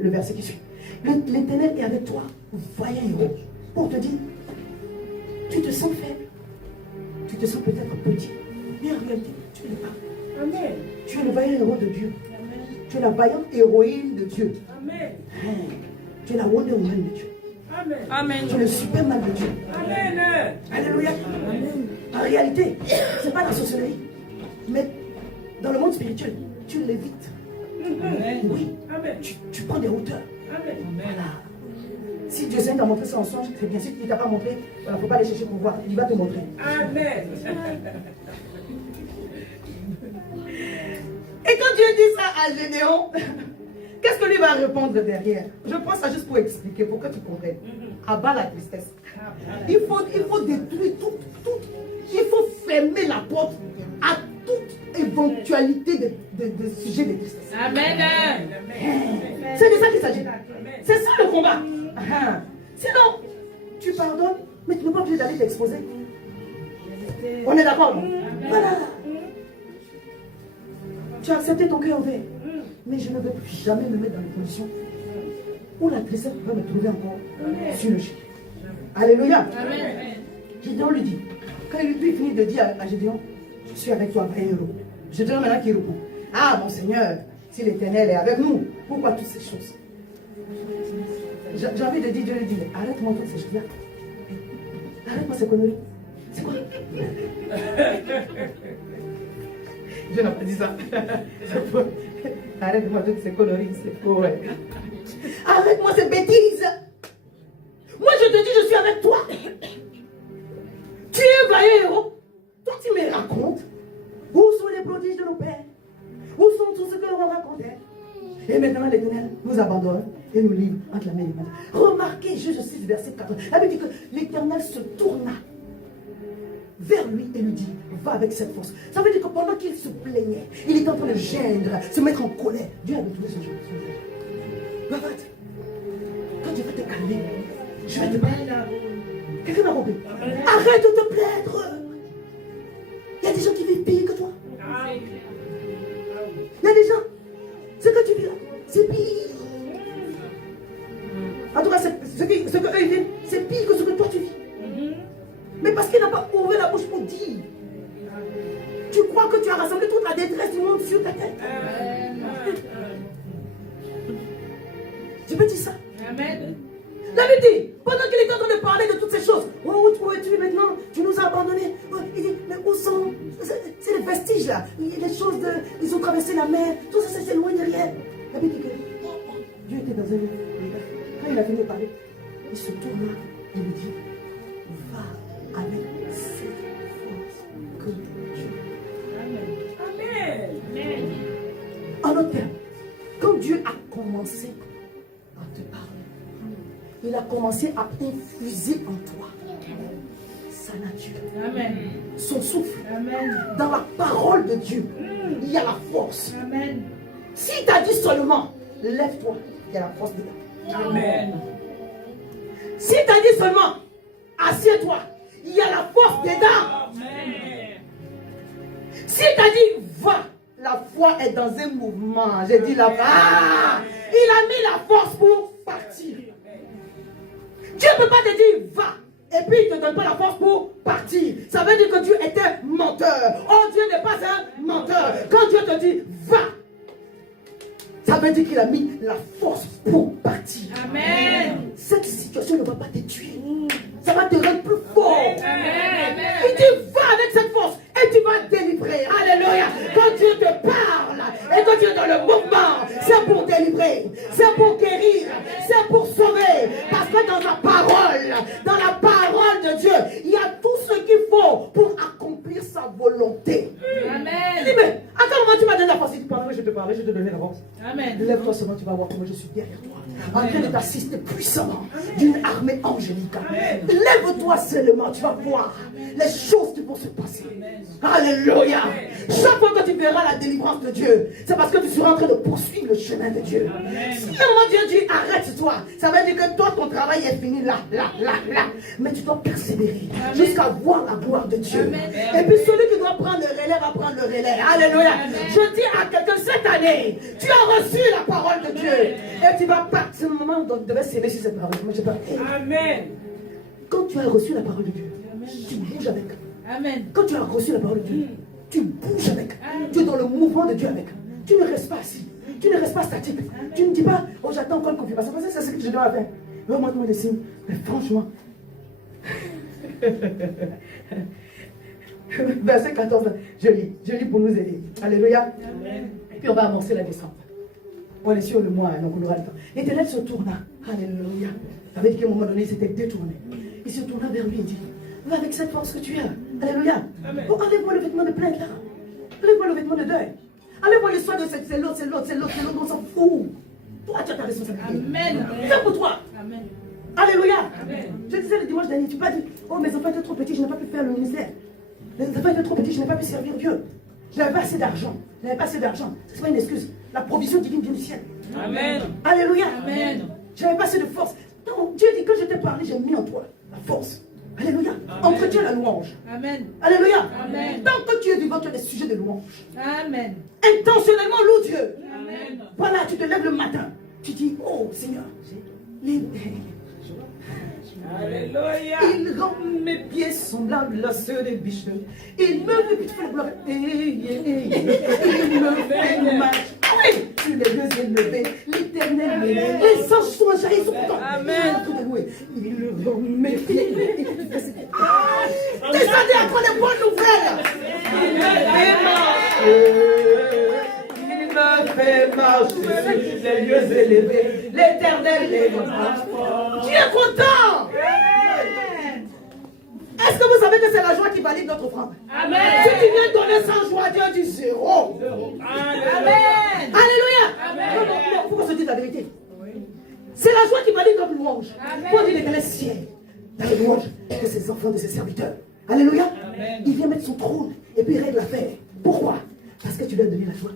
le verset qui suit. L'Éternel est avec toi, vaillant héros. Pour te dire, tu te sens faible, tu te sens peut-être petit, mais en réalité, tu ne l'es pas. Amen. Tu es le vaillant héros de Dieu. Amen. Tu es la vaillante héroïne de Dieu. Amen. Tu es la Wonder Woman de Dieu. Amen. Amen. Tu es le Superman de Dieu. Amen. Alléluia. Amen. En réalité, ce n'est pas la sorcellerie, mais dans le monde spirituel, tu l'évites. Amen. Oui. Amen. Tu prends des hauteurs. Amen. Voilà. Si Dieu t'a montré ça en songe, c'est bien sûr qu'il ne t'a pas montré. Il ne faut pas aller chercher pour voir. Il va te montrer. Amen. Et quand Dieu dit ça à Gédéon, Qu'est-ce que lui va répondre derrière? Je prends ça juste pour expliquer, pour que tu comprennes. Abat la tristesse. Il faut détruire tout. Il faut fermer la porte à toute éventualité de sujet de tristesse. Amen. C'est de ça qu'il s'agit. C'est ça le combat. Sinon, tu pardonnes, mais tu n'es pas obligé d'aller t'exposer. On est d'accord? Voilà. Tu as accepté ton cœur ouvert. Mais je ne veux plus jamais me mettre dans les conditions où la tristesse va me trouver encore sur le chic. Alléluia. Gédéon lui dit, quand il finit de dire à Gédéon, je suis avec toi, vrai héros. Gédéon maintenant qui répond, ah mon Seigneur, si l'Éternel est avec nous, pourquoi toutes ces choses? J'ai envie de dire, Dieu lui dit, arrête-moi toutes ces choses-là. Arrête-moi ces conneries. C'est quoi? Je n'ai pas dit ça. Arrête-moi toutes ces conneries, c'est faux. Ouais. Arrête-moi ces bêtises. Moi je te dis, je suis avec toi. Tu es vaillant héros. Toi tu me racontes. Où sont les prodiges de nos pères? Où sont tous ceux que l'on racontait? Et maintenant l'Éternel nous abandonne et nous livre entre la main des malades. Remarquez, Juge 6, verset 14. La Bible dit que l'Éternel se tourna vers lui et lui dit, va avec cette force. Ça veut dire que pendant qu'il se plaignait, il était en train de gendre, se mettre en colère. Dieu a détourné son jeu. Va, quand Dieu va te calmer, je vais te parler. Quelqu'un m'a compris? Arrête de te plaindre. Il y a des gens qui vivent pire que toi. Il y a des gens, ce que tu vis là, c'est pire. En tout cas, ce qu'eux ils vivent, c'est pire que ce que toi tu vis. Mais parce qu'il n'a pas ouvert la bouche pour dire. Tu crois que tu as rassemblé toute la détresse du monde sur ta tête. Tu peux dire ça? Amen. La Bible dit, pendant qu'il est en train de parler de toutes ces choses, oh, où es-tu maintenant? Tu nous as abandonnés. Oh, il dit, mais où sont? C'est les vestiges là. Les choses ils ont traversé la mer. Tout ça, c'est loin derrière. La Bible dit que Dieu était dans un lieu. Quand il a fini de parler, il se tourna et lui dit, va avec cette force que Dieu. Amen. En d'autres termes, quand Dieu a commencé à te parler, il a commencé à infuser en toi sa nature, Amen. son souffle. Amen. Dans la parole de Dieu, il y a la force. Amen. Si tu as dit seulement, lève-toi, il y a la force dedans. Amen. Si tu as dit seulement, assieds-toi, il y a la force dedans. Amen. Si tu as dit, va, la foi est dans un mouvement. J'ai dit là-bas, il a mis la force pour partir. Dieu ne peut pas te dire, va. Et puis il ne te donne pas la force pour partir. Ça veut dire que Dieu est un menteur. Oh, Dieu n'est pas un menteur. Quand Dieu te dit, va, ça veut dire qu'il a mis la force pour partir. Amen. Cette situation ne va pas te tuer. Ça va te rendre plus fort. Amen. Il dit, va avec cette force et tu vas délivrer. Alléluia. Quand Dieu te parle et que tu es dans le mouvement, c'est pour délivrer, c'est pour guérir, c'est pour sauver. Parce que dans la parole de Dieu, il y a tout ce qu'il faut pour accomplir sa volonté. Amen. Il dit, mais à quel moment tu m'as donné la force? Il dit, pendant que je te parlais, je te donnais la force. Amen. Lève-toi seulement, tu vas voir comment je suis derrière toi. En train de t'assister puissamment d'une armée angélique. Lève-toi seulement, tu vas voir les choses qui vont se passer. Alléluia. Chaque fois que tu verras la délivrance de Dieu, c'est parce que tu seras en train de poursuivre le chemin de Dieu. Si à un moment Dieu dit arrête-toi, ça veut dire que toi ton travail est fini là. Mais tu dois persévérer jusqu'à voir la gloire de Dieu. Et puis celui qui doit prendre le relais va prendre le relais. Alléluia. Je dis à quelqu'un cette année, tu as reçu la parole de Dieu. Et tu vas pas. C'est le moment où tu devais s'aimer sur cette parole. Moi, je parle. Amen. Quand tu as reçu la parole de Dieu, tu bouges avec. Amen. Quand tu as reçu la parole de Dieu, tu bouges avec. Tu es dans le mouvement de Dieu avec. Tu ne restes pas assis. Tu ne restes pas statique. Tu ne dis pas, oh j'attends encore une confirmation. Parce que c'est ce que je dois faire. Montre-moi des signes. Mais franchement. Verset 14, je lis pour nous aider. Alléluia. Amen. Puis on va avancer la descente. On est sur le mois, donc on aura le temps. L'Éternel se tourna. Alléluia. Avec qu'à un moment donné, il s'était détourné. Il se tourna vers lui et dit, va avec cette force que tu as. Alléluia. Oh, enlève-moi le vêtement de plainte là. Enlève-moi le vêtement de deuil. Enlève-moi l'histoire de c'est l'autre, on s'en fout. Toi, tu as ta responsabilité. Amen. Fais pour toi. Amen. Alléluia. Amen. Je disais le dimanche dernier, tu n'as pas dit, oh mes enfants étaient trop petits, je n'ai pas pu faire le ministère. Les enfants étaient trop petits, je n'ai pas pu servir Dieu. Je n'avais pas assez d'argent. Je n'avais pas assez d'argent. Ce n'est pas une excuse. La provision divine vient du ciel. Amen. Alléluia. Amen. Je n'avais pas assez de force. Donc, Dieu dit, quand je t'ai parlé, j'ai mis en toi la force. Alléluia. Entretiens la louange. Amen. Alléluia. Amen. Tant que tu es vivant, tu as des sujets de louange. Amen. Intentionnellement, loue Dieu. Amen. Voilà, tu te lèves le matin. Tu dis, oh Seigneur, Alléluia. il rend mes pieds semblables à ceux des biches. Il me fait faire gloire. Il me fait marcher. Ah oui, sur les yeux élevés, l'éternel. Les anges sont achaillés, ils sont contents. Amen. Il rend mes pieds. Descendez après les bonnes nouvelles. Il me fait marcher sur les lieux élevés. L'éternel est mon transport. Dieu est content. Est-ce que vous savez que c'est la joie qui valide notre offrande? Amen. Si tu viens donner sans joie, Dieu dit zéro. Amen. Alléluia. Amen. Il faut qu'on se dise la vérité. C'est la joie qui valide notre louange. Amen. Pour dire l'éternel ciel dans la louange de ses enfants, de ses serviteurs. Alléluia. Amen. Il vient mettre son trône et puis il règle l'affaire. Pourquoi? Parce que tu lui as donné la joie.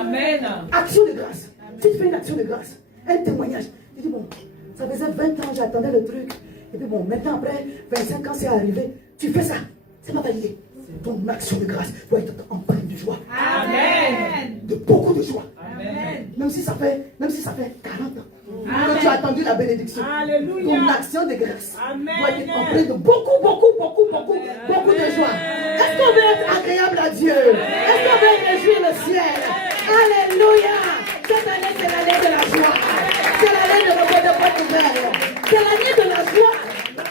Amen. Action de grâce. Si tu fais une action de grâce, un témoignage, tu dis bon, ça faisait 20 ans, j'attendais le truc. Et puis bon, maintenant après 25 ans, c'est arrivé. Tu fais ça. C'est pas validé. Ton action de grâce doit être empreinte de joie. Amen. De beaucoup de joie. Amen. Même si ça fait 40 ans. Amen. Que tu as attendu la bénédiction. Alléluia. Ton action de grâce Amen. doit être empreinte de beaucoup de joie. Est-ce qu'on veut être agréable à Dieu? Est-ce qu'on veut réjouir le ciel? Alléluia. Cette année, c'est l'année de la joie. C'est l'année de bonne nouvelle. C'est l'année de la joie.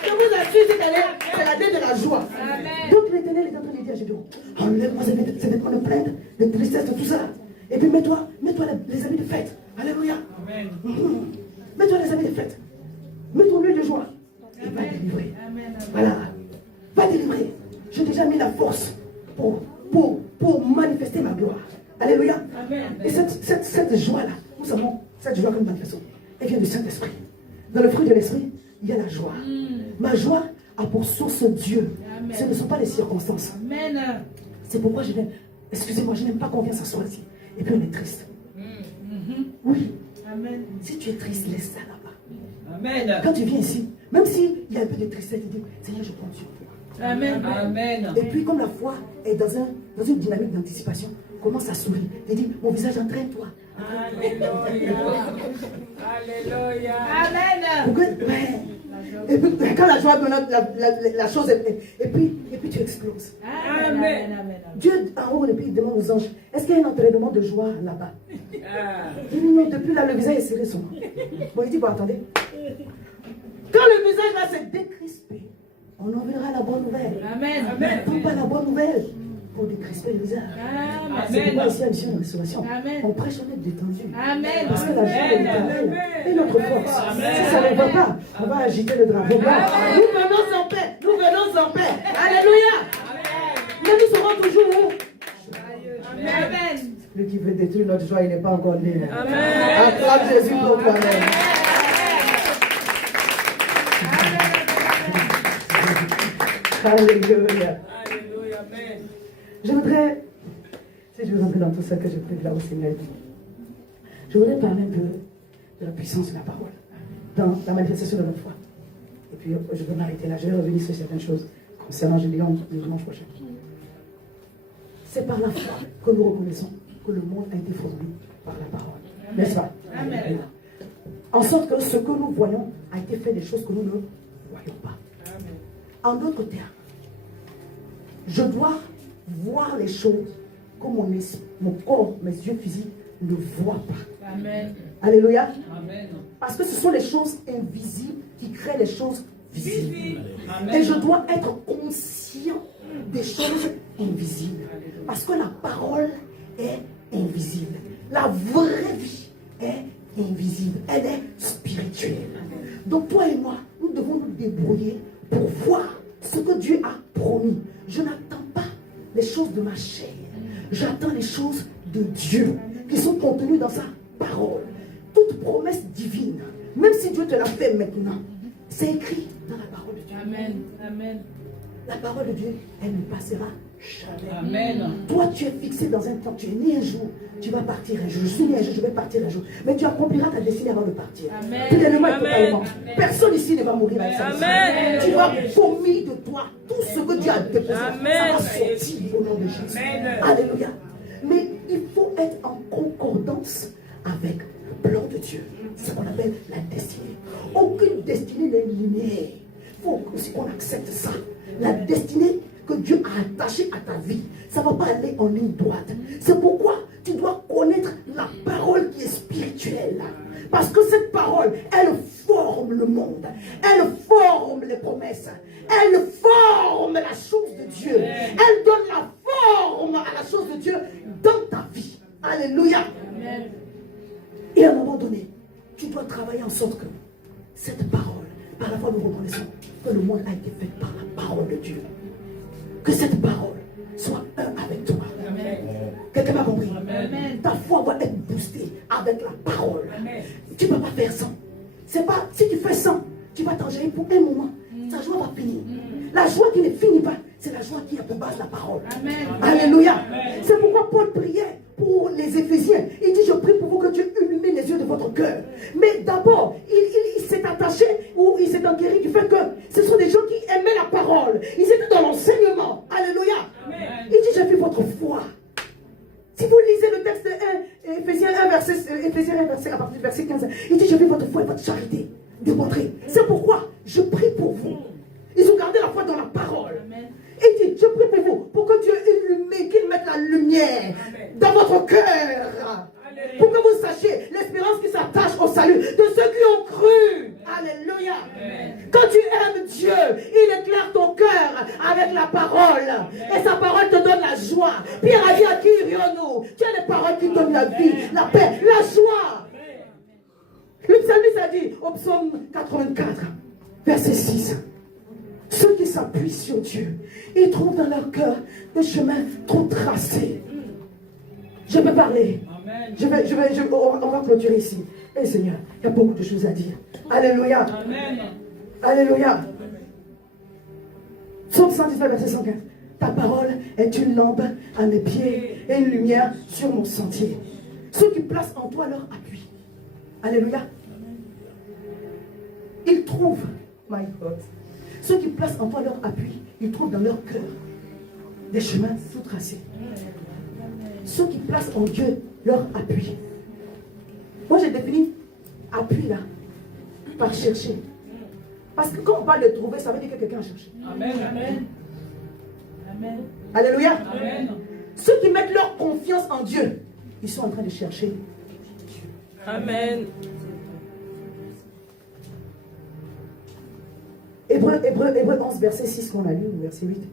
Je vous assure, cette année, c'est l'année de la joie. Amen. Donc l'Éternel est en train de dire, je dis, enlève-moi ces vêtements de plainte, de tristesse, de tout ça. Et puis mets-toi les habits de fête. Alléluia. Amen. Mets-toi les habits de fête. Mets ton huile de joie. Et va délivrer. Amen. Voilà. Va délivrer. J'ai déjà mis la force pour manifester ma gloire. Alléluia. Amen. Et cette joie-là, nous savons, cette joie que nous manifestons, elle vient du Saint-Esprit. Dans le fruit de l'Esprit, il y a la joie. Ma joie a pour source Dieu. Amen. Ce ne sont pas les circonstances. Amen. C'est pourquoi je n'aime, excusez-moi, je n'aime pas qu'on vienne s'asseoir ici. Et puis on est triste. Oui. Amen. Si tu es triste, laisse ça là-bas. Amen. Quand tu viens ici, même s'il y a un peu de tristesse, tu dis, Seigneur, je compte sur toi. Amen. Amen. Et puis comme la foi est dans une dynamique d'anticipation, commence à sourire. Et dis, mon visage entraîne-toi. Alléluia. Alléluia. Amen. Pour que- ouais. Et puis quand la joie donne la chose, et puis tu exploses. Amen. Amen. Dieu en haut, et puis il demande aux anges, est-ce qu'il y a un entraînement de joie là-bas? Il dit, non, depuis là, le visage est serré son. Bon, il dit, bon, attendez. Quand le visage là s'est décrispé, on enverra la bonne nouvelle. Amen. N'attends pas la bonne nouvelle pour décrisper le visage. C'est pourquoi ici à Mission de Restauration, Amen. on prêche en être détendu. Amen. Parce que la joie est éternelle et notre force. Si ça ne va pas, on va agiter le drapeau blanc. Nous venons en paix. Nous venons en paix. Alléluia. Mais nous serons toujours. Amen. Celui qui veut détruire notre joie, il n'est pas encore né. Amen. Acclame Jésus pour toi-même. Alléluia. Alléluia. Amen. Je voudrais, si je veux entrer dans tout ça que je prie là au Seigneur, je voudrais parler un peu de la puissance de la parole, dans la manifestation de notre foi. Et puis je vais m'arrêter là, je vais revenir sur certaines choses concernant Gédéon le dimanche prochain. C'est par la foi que nous reconnaissons que le monde a été formé par la parole. N'est-ce pas? Amen. En sorte que ce que nous voyons a été fait des choses que nous ne voyons pas. En d'autres termes, je dois voir les choses que mon corps, mes yeux physiques ne voient pas. Amen. Alléluia. Amen. Parce que ce sont les choses invisibles qui créent les choses visibles. Amen. Et je dois être conscient des choses invisibles. Parce que la parole est invisible. La vraie vie est invisible. Elle est spirituelle. Donc toi et moi, nous devons nous débrouiller pour voir ce que Dieu a promis. Je n'attends pas les choses de ma chair. J'attends les choses de Dieu qui sont contenues dans sa parole. Toute promesse divine, même si Dieu te l'a fait maintenant, c'est écrit dans la parole de Dieu. Amen. Amen. La parole de Dieu, elle ne passera jamais. Amen. Toi, tu es fixé dans un temps. Tu es né un jour, tu vas partir un jour. Je suis né un jour, je vais partir un jour. Mais tu accompliras ta destinée avant de partir. Pleinement et totalement. Personne ici ne va mourir avec ça. Amen. Tu vas vomir de toi tout ce que Dieu a déposé. Amen. Ça va sortir au nom de Jésus. Amen. Alléluia. Mais il faut être en concordance avec le plan de Dieu. C'est ce qu'on appelle la destinée. Aucune destinée n'est linéaire. Il faut aussi qu'on accepte ça. La destinée que Dieu a attachée à ta vie, ça ne va pas aller en ligne droite. C'est pourquoi tu dois connaître la parole qui est spirituelle. Parce que cette parole, elle forme le monde. Elle forme les promesses. Elle forme la chose de Dieu. Elle donne la forme à la chose de Dieu dans ta vie. Alléluia. Et à un moment donné, tu dois travailler en sorte que cette parole, par la foi nous reconnaissons que le monde a été fait par la parole de Dieu. Que cette parole soit un avec toi. Quelqu'un m'a compris? Amen. Ta foi va être boostée avec la parole. Amen. Tu ne peux pas faire sans. C'est pas, si tu fais sans, tu vas t'enjailler pour un moment. Ta joie va finir. La joie qui ne finit pas, c'est la joie qui a pour base la parole. Amen. Alléluia. C'est pourquoi Paul priait pour les Éphésiens. Il dit, je prie pour vous que Dieu illumine les yeux de votre cœur. Mais d'abord, il s'est attaché ou il s'est enquéri du fait que ce sont des gens qui aimaient la parole. Ils étaient dans l'enseignement. Alléluia. Amen. Il dit, j'ai vu votre foi. Si vous lisez le texte de Éphésiens 1, verset, à partir du verset 15, il dit, j'ai vu votre foi et votre charité démontrée. C'est pourquoi je prie pour vous. Ils ont gardé la foi dans la parole. Amen. Il dit, je prie pour vous, pour que Dieu illumine, qu'il mette la lumière dans votre cœur. Pour que vous sachiez l'espérance qui s'attache au salut de ceux qui ont cru. Alléluia. Quand tu aimes Dieu, il éclaire ton cœur avec la parole. Et sa parole te donne la joie. Pierre a dit, à qui irions-nous? Tu as les paroles qui donnent la vie, la paix, la joie. Le psalmiste a dit au psaume 84, verset 6. Ceux qui s'appuient sur Dieu, ils trouvent dans leur cœur des chemins trop tracés. Je peux parler. On va clôturer ici. Eh Seigneur, il y a beaucoup de choses à dire. Alléluia. Amen. Alléluia. Psaume 119, verset 115. Ta parole est une lampe à mes pieds et une lumière sur mon sentier. Ceux qui placent en toi leur appui. Alléluia. Ils trouvent, my God. Ceux qui placent en toi leur appui, ils trouvent dans leur cœur des chemins tout tracés. Ceux qui placent en Dieu leur appui. Moi j'ai défini appui là, par chercher. Parce que quand on parle de trouver, ça veut dire que quelqu'un a cherché. Amen. Amen. Amen. Alléluia. Amen. Ceux qui mettent leur confiance en Dieu, ils sont en train de chercher. Amen. Hébreu 11, verset 6 qu'on a lu, ou verset 8.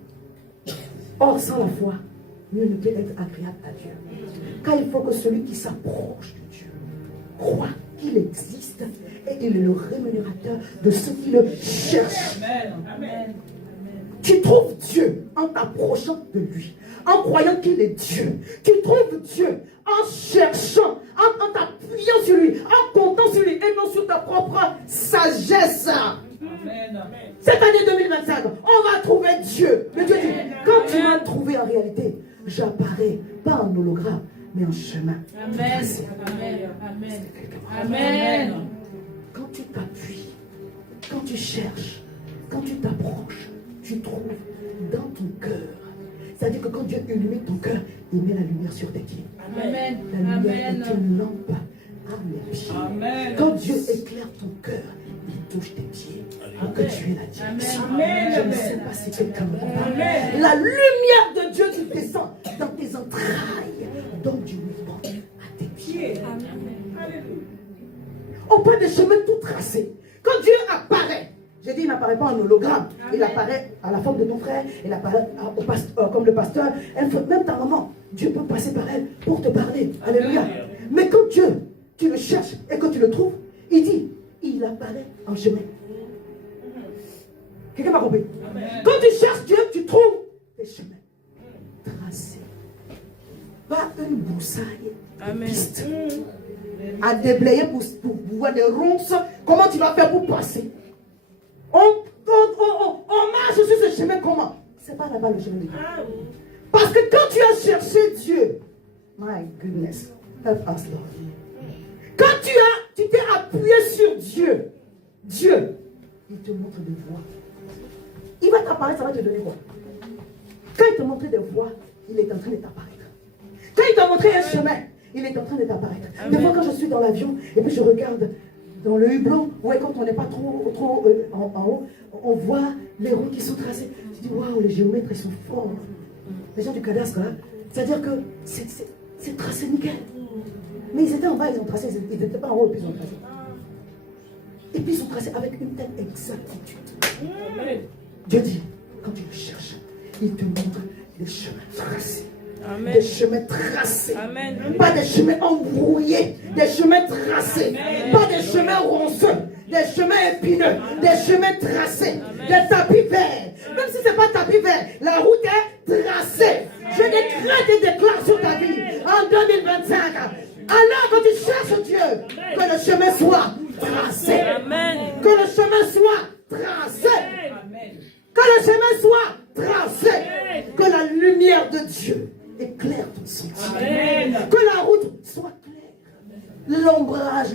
Or, sans la foi, mieux ne peut être agréable à Dieu. Car il faut que celui qui s'approche de Dieu croit qu'il existe et il est le rémunérateur de ceux qui le cherchent. Amen. Amen. Tu trouves Dieu en t'approchant de lui, en croyant qu'il est Dieu. Tu trouves Dieu en cherchant, en t'appuyant sur lui, en comptant sur lui et non sur ta propre sagesse. Amen. Cette année 2025, on va trouver Dieu. Mais Dieu dit, quand tu vas trouver en réalité, j'apparais pas en hologramme, mais en chemin. Amen. Amen. Amen. Amen. Quand tu t'appuies, quand tu cherches, quand tu t'approches, tu trouves dans ton cœur. C'est-à-dire que quand Dieu illumine ton cœur, il met la lumière sur tes pieds. Amen. La lumière est une lampe à mes pieds. Amen. Quand Dieu éclaire ton cœur, il touche tes pieds pour que tu aies la direction. Je ne sais pas si quelqu'un me comprend. La lumière de Dieu qui descend dans tes entrailles donne du mouvement à tes pieds. Au pas de chemin tout tracé. Quand Dieu apparaît, j'ai dit, il n'apparaît pas en hologramme. Il apparaît à la forme de ton frère, il apparaît comme le pasteur. Même ta maman, Dieu peut passer par elle pour te parler. Alléluia. Mais quand Dieu, tu le cherches et que tu le trouves, il dit, il apparaît en chemin. Quelqu'un m'a compris? Quand tu cherches Dieu, tu trouves des chemins tracés. Pas une broussaille, une piste. à déblayer pour voir des ronces. Comment tu vas faire pour passer? On marche sur ce chemin comment? C'est pas là-bas le chemin de Dieu. Parce que quand tu as cherché Dieu, my goodness, help us Lord. Quand tu t'es appuyé sur Dieu, il te montre des voies. Il va t'apparaître, ça va te donner quoi? Quand il te montre des voies, il est en train de t'apparaître. Quand il t'a montré un chemin, il est en train de t'apparaître. Des fois, quand je suis dans l'avion et puis je regarde dans le hublot, ouais, quand on n'est pas trop en haut, on voit les routes qui sont tracées. Je dis, waouh, les géomètres, ils sont forts. Les gens du cadastre, là, c'est-à-dire que c'est tracé nickel. Mais ils étaient en bas, ils ont tracé, ils n'étaient pas en haut, puis ils ont tracé. Et puis ils sont tracés avec une telle exactitude. Dieu dit, quand tu le cherches, il te montre des chemins tracés. Amen. Des chemins tracés. Amen. Pas des chemins embrouillés, des chemins tracés. Amen. Pas des chemins ronceux, des chemins épineux, des chemins tracés. Amen. Des tapis verts. Même si ce n'est pas tapis vert, la route est tracée. Je décrète et déclare sur ta vie en 2025. Alors que tu cherches Dieu, que le chemin soit tracé. Amen. Que le chemin soit tracé. Amen. Que le chemin soit tracé. Amen. Que la lumière de Dieu éclaire ton sentier. Que la route soit claire.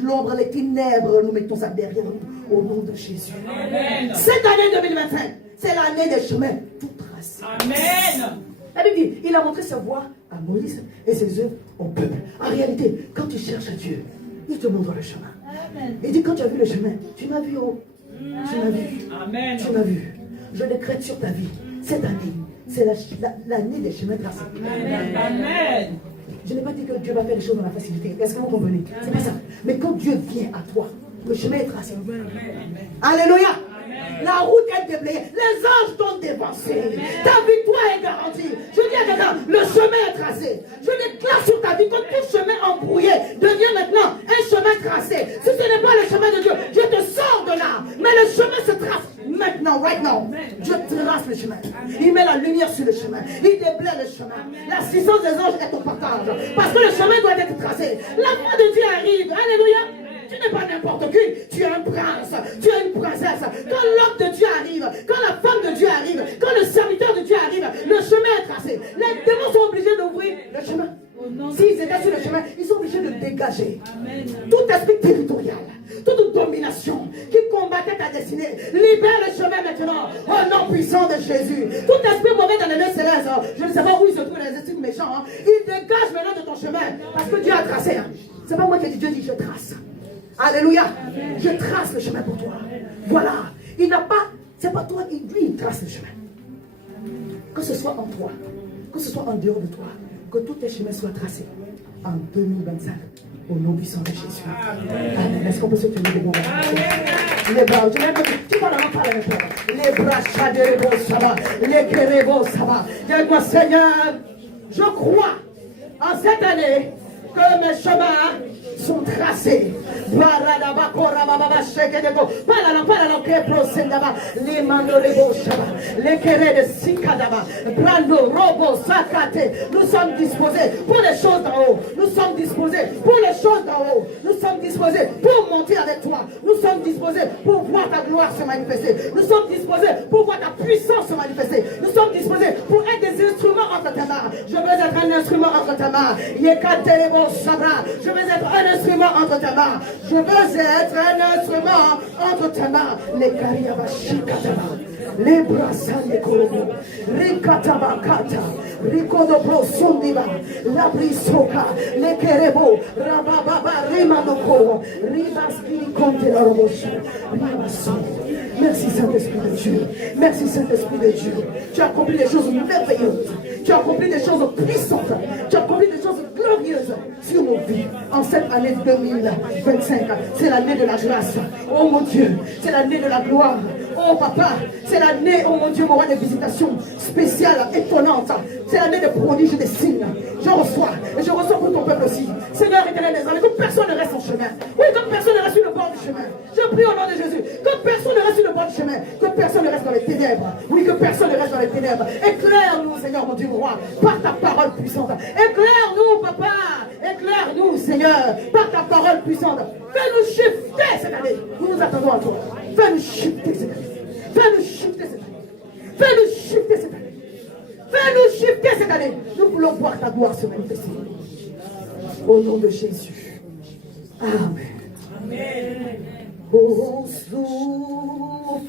L'ombre, les ténèbres, nous mettons ça derrière nous au nom de Jésus. Amen. Cette année 2025, c'est l'année des chemins tout tracés. Amen. La Bible dit, il a montré sa voie à Moïse et ses œuvres au peuple. En réalité, quand tu cherches Dieu, il te montre le chemin. Amen. Il dit, quand tu as vu le chemin, tu m'as vu. Tu m'as vu. Amen. Tu m'as vu. Je décrète sur ta vie. Cette année, c'est l'année des chemins tracés. Amen. Amen. Je n'ai pas dit que Dieu va faire des choses dans la facilité. Est-ce que vous comprenez? C'est pas ça. Mais quand Dieu vient à toi, le chemin est tracé. Amen. Alléluia. La route est déblayée. Les anges t'ont dévancé. Ta victoire est garantie. Je dis à quelqu'un, le chemin est tracé. Je déclare sur ta vie que tout chemin embrouillé devient maintenant un chemin tracé. Si ce n'est pas le chemin de Dieu, je te sors de là. Mais le chemin se trace maintenant, right now. Dieu trace le chemin. Il met la lumière sur le chemin. Il déblaye le chemin. L'assistance des anges est au partage. Parce que le chemin doit être tracé. La voix de Dieu arrive. Alléluia. Tu n'es pas n'importe qui, tu es un prince, tu es une princesse. Quand l'homme de Dieu arrive, quand la femme de Dieu arrive, quand le serviteur de Dieu arrive, le chemin est tracé. Les démons sont obligés d'ouvrir le chemin. S'ils étaient sur le chemin, ils sont obligés de dégager. Amen. Tout aspect territorial, toute domination qui combattait ta destinée, libère le chemin maintenant au nom puissant de Jésus. Tout aspect mauvais dans les lieux célestes, je ne sais pas où ils se trouvent les esprits méchants, il dégage maintenant de ton chemin parce que Dieu a tracé. C'est pas moi qui ai dit, Dieu dit je trace. Alléluia. Amen. Je trace le chemin pour toi. Voilà. Il n'a pas, c'est pas toi, lui il trace le chemin. Que ce soit en toi, que ce soit en dehors de toi, que tous tes chemins soient tracés en 2025 au nom puissant de Jésus. Amen. Est-ce qu'on peut se tenir debout? Les bras, tu vas pas parler les bras, ça va, les kérébo, ça va. Dis-moi, Seigneur, je crois en cette année que mes chemins sont tracés. Nous sommes disposés pour les choses d'en haut. Nous sommes disposés pour les choses d'en haut. Nous sommes disposés pour monter avec toi. Nous sommes disposés pour voir ta gloire se manifester. Nous sommes disposés pour voir ta puissance se manifester. Nous sommes disposés pour être des instruments entre tes mains. Je veux être un instrument entre tes mains. Je veux être un instrument entre tes mains. Je veux être un instrument entre tes mains. Les Kariabashikataba, les Brassan de Korobo, Rikatabakata, Rikodobro Sundiba, la Brisoka, les Kerebo, Rabababa, Rimanoko, Ribaski Conte la Robosha, Ribasso. Merci Saint-Esprit de Dieu. Merci Saint-Esprit de Dieu. Tu as accompli des choses merveilleuses. Tu as accompli des choses puissantes. Tu as accompli des choses glorieuses sur nos vies. En cette année 2025, c'est l'année de la grâce. Oh mon Dieu, c'est l'année de la gloire. Oh papa, c'est l'année, oh mon Dieu, mon roi, de visitations spéciales, étonnantes. C'est l'année de prodiges et des signes. Je reçois, et je reçois pour ton peuple aussi. Seigneur éternel des armées, que personne ne reste en chemin. Oui, que personne ne reste sur le bord du chemin. Je prie au nom de Jésus, que personne ne reste sur le bord du chemin. Que personne ne reste dans les ténèbres. Oui, que personne ne reste dans les ténèbres. Éclaire-nous, Seigneur, mon Dieu, roi, par ta parole puissante. Éclaire-nous, papa. Éclaire-nous, Seigneur, par ta parole puissante. Fais-nous shifter cette année. Nous nous attendons à toi. Fais-nous shifter cette année. Fais-nous shifter cette année. Fais-nous shifter cette année. Fais-nous shifter cette année. Nous voulons voir ta gloire se manifester. Au nom de Jésus. Amen. Amen. Oh, souffle,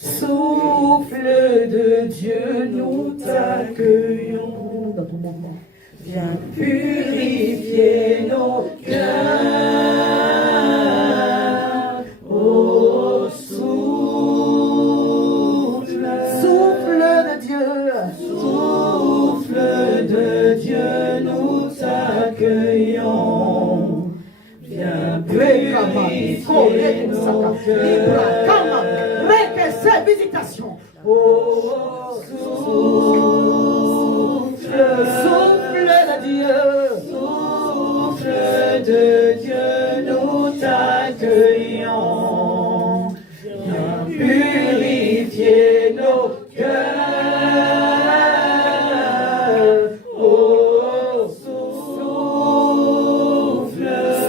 souffle de Dieu, nous t'accueillons dans ton moment. Viens purifier nos cœurs. Oh, souffle, souffle de Dieu, souffle de Dieu, nous t'accueillons. Viens purifier nos cœurs. Visitation. Oh, souffle, souffle de Dieu, souffle de Dieu, nous t'accueillons. Viens purifier nos cœurs. Oh, souffle,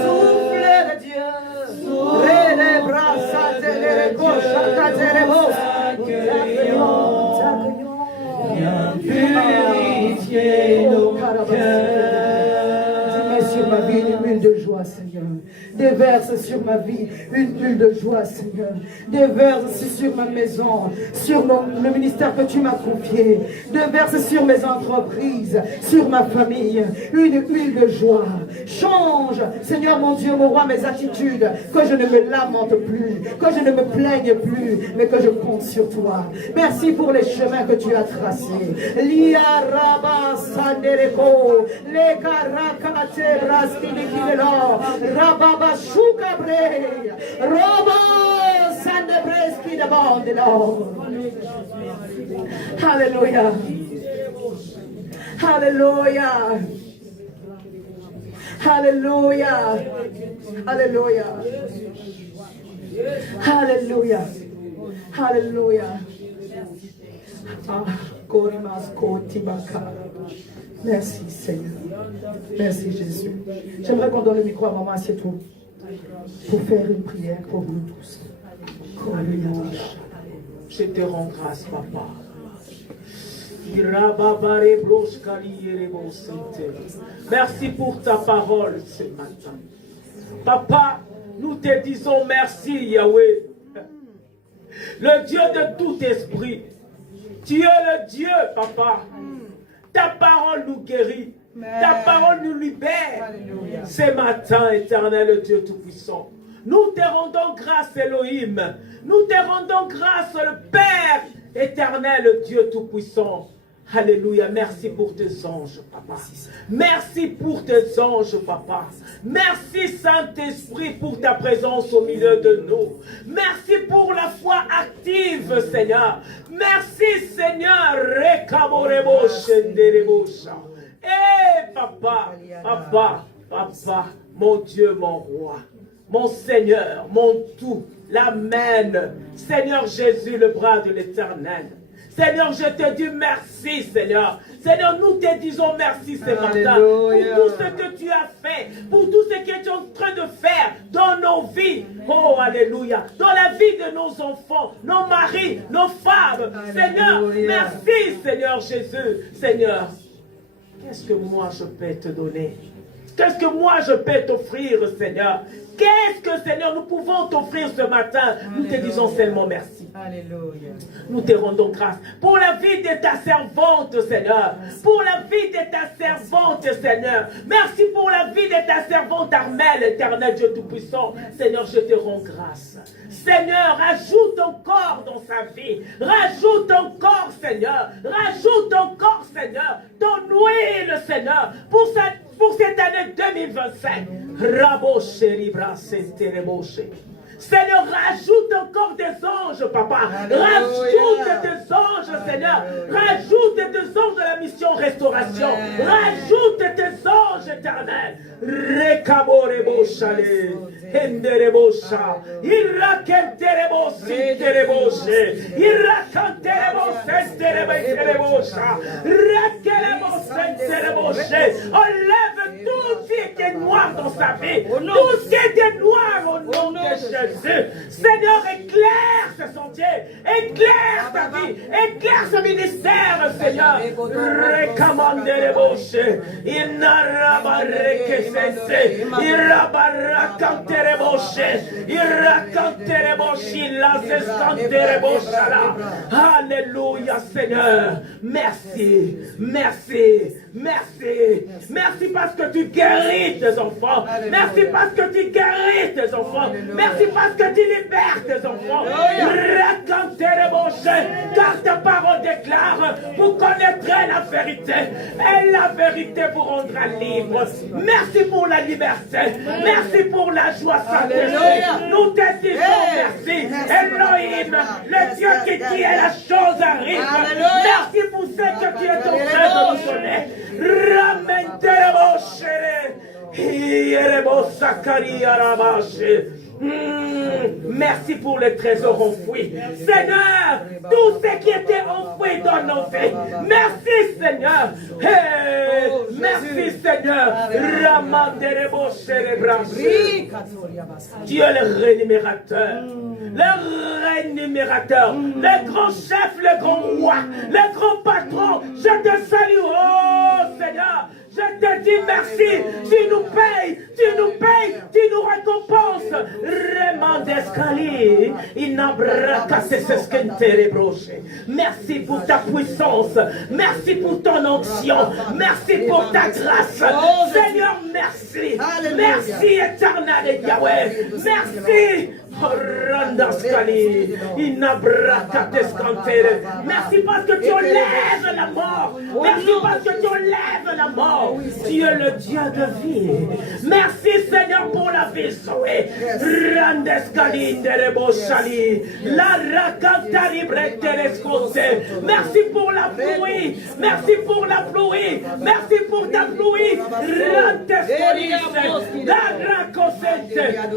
souffle de Dieu, viens purifier nos cœurs. Mets sur ma vie une bulle de joie, Seigneur. Déverse sur ma vie une bulle de joie, Seigneur. Déverse sur ma maison, sur le ministère que tu m'as confié. Déverse sur mes entreprises, sur ma famille, une bulle de joie. Change, Seigneur mon Dieu, mon roi, mes attitudes, que je ne me lamente plus, que je ne me plaigne plus, mais que je compte sur toi. Merci pour les chemins que tu as tracés. Lia Rabba Sandereko, le Karakate Braskidikidelo, Rababa Shukabre, Robo Sandebreski de Bondelo. Hallelujah. Hallelujah. Hallelujah. Hallelujah. Hallelujah. Hallelujah. Ah, Korimas Kotibaka. Merci Seigneur. Merci Jésus. J'aimerais qu'on donne le micro à maman, assieds-toi, pour faire une prière pour nous tous. Je te rends grâce, papa. Merci pour ta parole ce matin. Papa, nous te disons merci, Yahweh. Le Dieu de tout esprit. Tu es le Dieu, papa. Ta parole nous guérit. Ta parole nous libère. Alléluia. Ce matin, éternel Dieu Tout-Puissant, nous te rendons grâce, Elohim. Nous te rendons grâce, le Père éternel Dieu Tout-Puissant. Alléluia. Merci pour tes anges, papa. Merci pour tes anges, papa. Merci, Saint-Esprit, pour ta présence au milieu de nous. Merci pour la foi active, Seigneur. Merci, Seigneur. Eh, papa, papa, papa, mon Dieu, mon roi, mon Seigneur, mon tout, l'Amen. Seigneur Jésus, le bras de l'Éternel. Seigneur, je te dis merci, Seigneur. Seigneur, nous te disons merci ce matin pour tout ce que tu as fait, pour tout ce que tu es en train de faire dans nos vies. Oh, alléluia. Dans la vie de nos enfants, nos maris, nos femmes. Seigneur, merci, Seigneur Jésus. Seigneur, qu'est-ce que moi je peux te donner? Qu'est-ce que moi je peux t'offrir, Seigneur? Qu'est-ce que, Seigneur, nous pouvons t'offrir ce matin? Nous te disons seulement merci. Alléluia. Nous te rendons grâce pour la vie de ta servante, Seigneur. Pour la vie de ta servante, Seigneur. Merci pour la vie de ta servante Armelle, éternel Dieu Tout-Puissant. Seigneur, je te rends grâce. Seigneur, rajoute encore dans sa vie. Rajoute encore, Seigneur. Rajoute encore, Seigneur. Donne-lui, Seigneur, pour cette année 2025. Seigneur, rajoute encore des anges, papa. Rajoute des anges, Seigneur. Rajoute des anges de la mission restauration. Rajoute des anges éternels. Rekabore chale. Henderebosha. Irakenterebo sintereboshe. Irakanterebo senterebosha. Rakelebo Enlève tout ce qui est noir dans sa vie. Tout ce qui était noir au nom de Jésus. Seigneur, éclaire ce sentier. Éclaire sa vie. Éclaire ce ministère, Seigneur. Recommande les bouches. Alléluia, Seigneur. Merci, merci, merci. Merci parce que tu guéris tes enfants. Merci parce que tu guéris tes enfants. Merci parce que tu libères tes enfants. Car ta parole déclare, vous connaîtrez la vérité. Et la vérité vous rendra libre. Merci pour la liberté. Merci pour la joie Saint-Esprit. Nous te disons merci. Elohim, le Dieu qui dit et la chose arrive. Merci pour ce que tu es en train de nous donner. Ramène merci pour les trésors enfouis. Seigneur, tout ce qui était enfoui dans nos vies. Merci Seigneur. Hey, merci Seigneur. Dieu le rémunérateur. Le rémunérateur. Le grand chef, le grand roi. Le grand patron. Je te salue. Oh Seigneur. Je te dis merci, tu nous payes, tu nous récompenses. Merci pour ta puissance, merci pour ton onction, merci pour ta grâce. Seigneur, merci. Merci éternel Yahweh, merci. Merci parce que tu enlèves la mort. Merci parce que tu enlèves la mort. Tu es le Dieu de vie. Merci Seigneur pour la vie sauvée. Merci pour la pluie. Merci pour la pluie. Merci pour ta pluie.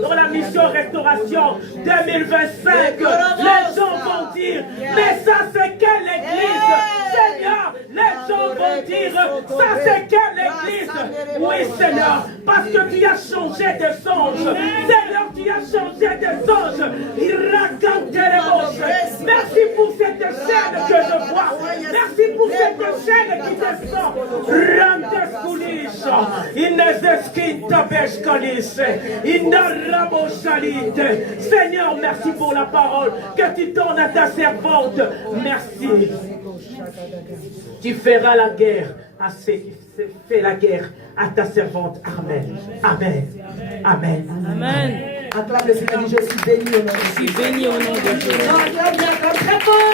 Dans la mission restauration 2025, les gens vont dire, mais ça c'est quelle église? Seigneur, les gens vont dire, ça c'est quelle église? Oui Seigneur, parce que tu as changé des anges. Seigneur, tu as changé des anges. Il raconte les roches. Merci pour cette chaîne que je vois. Merci pour cette chaîne qui descend. Rantes coulisses. Inezesquita bescalisse. Inaraboshalite. Seigneur, merci pour la parole que tu donnes à ta servante. Merci. Tu feras la guerre à ceux qui font la guerre à ta servante. Amen. Amen. Amen. Amen. Acclame le Seigneur, je suis béni au nom de Jésus. Je suis béni au nom de Jésus.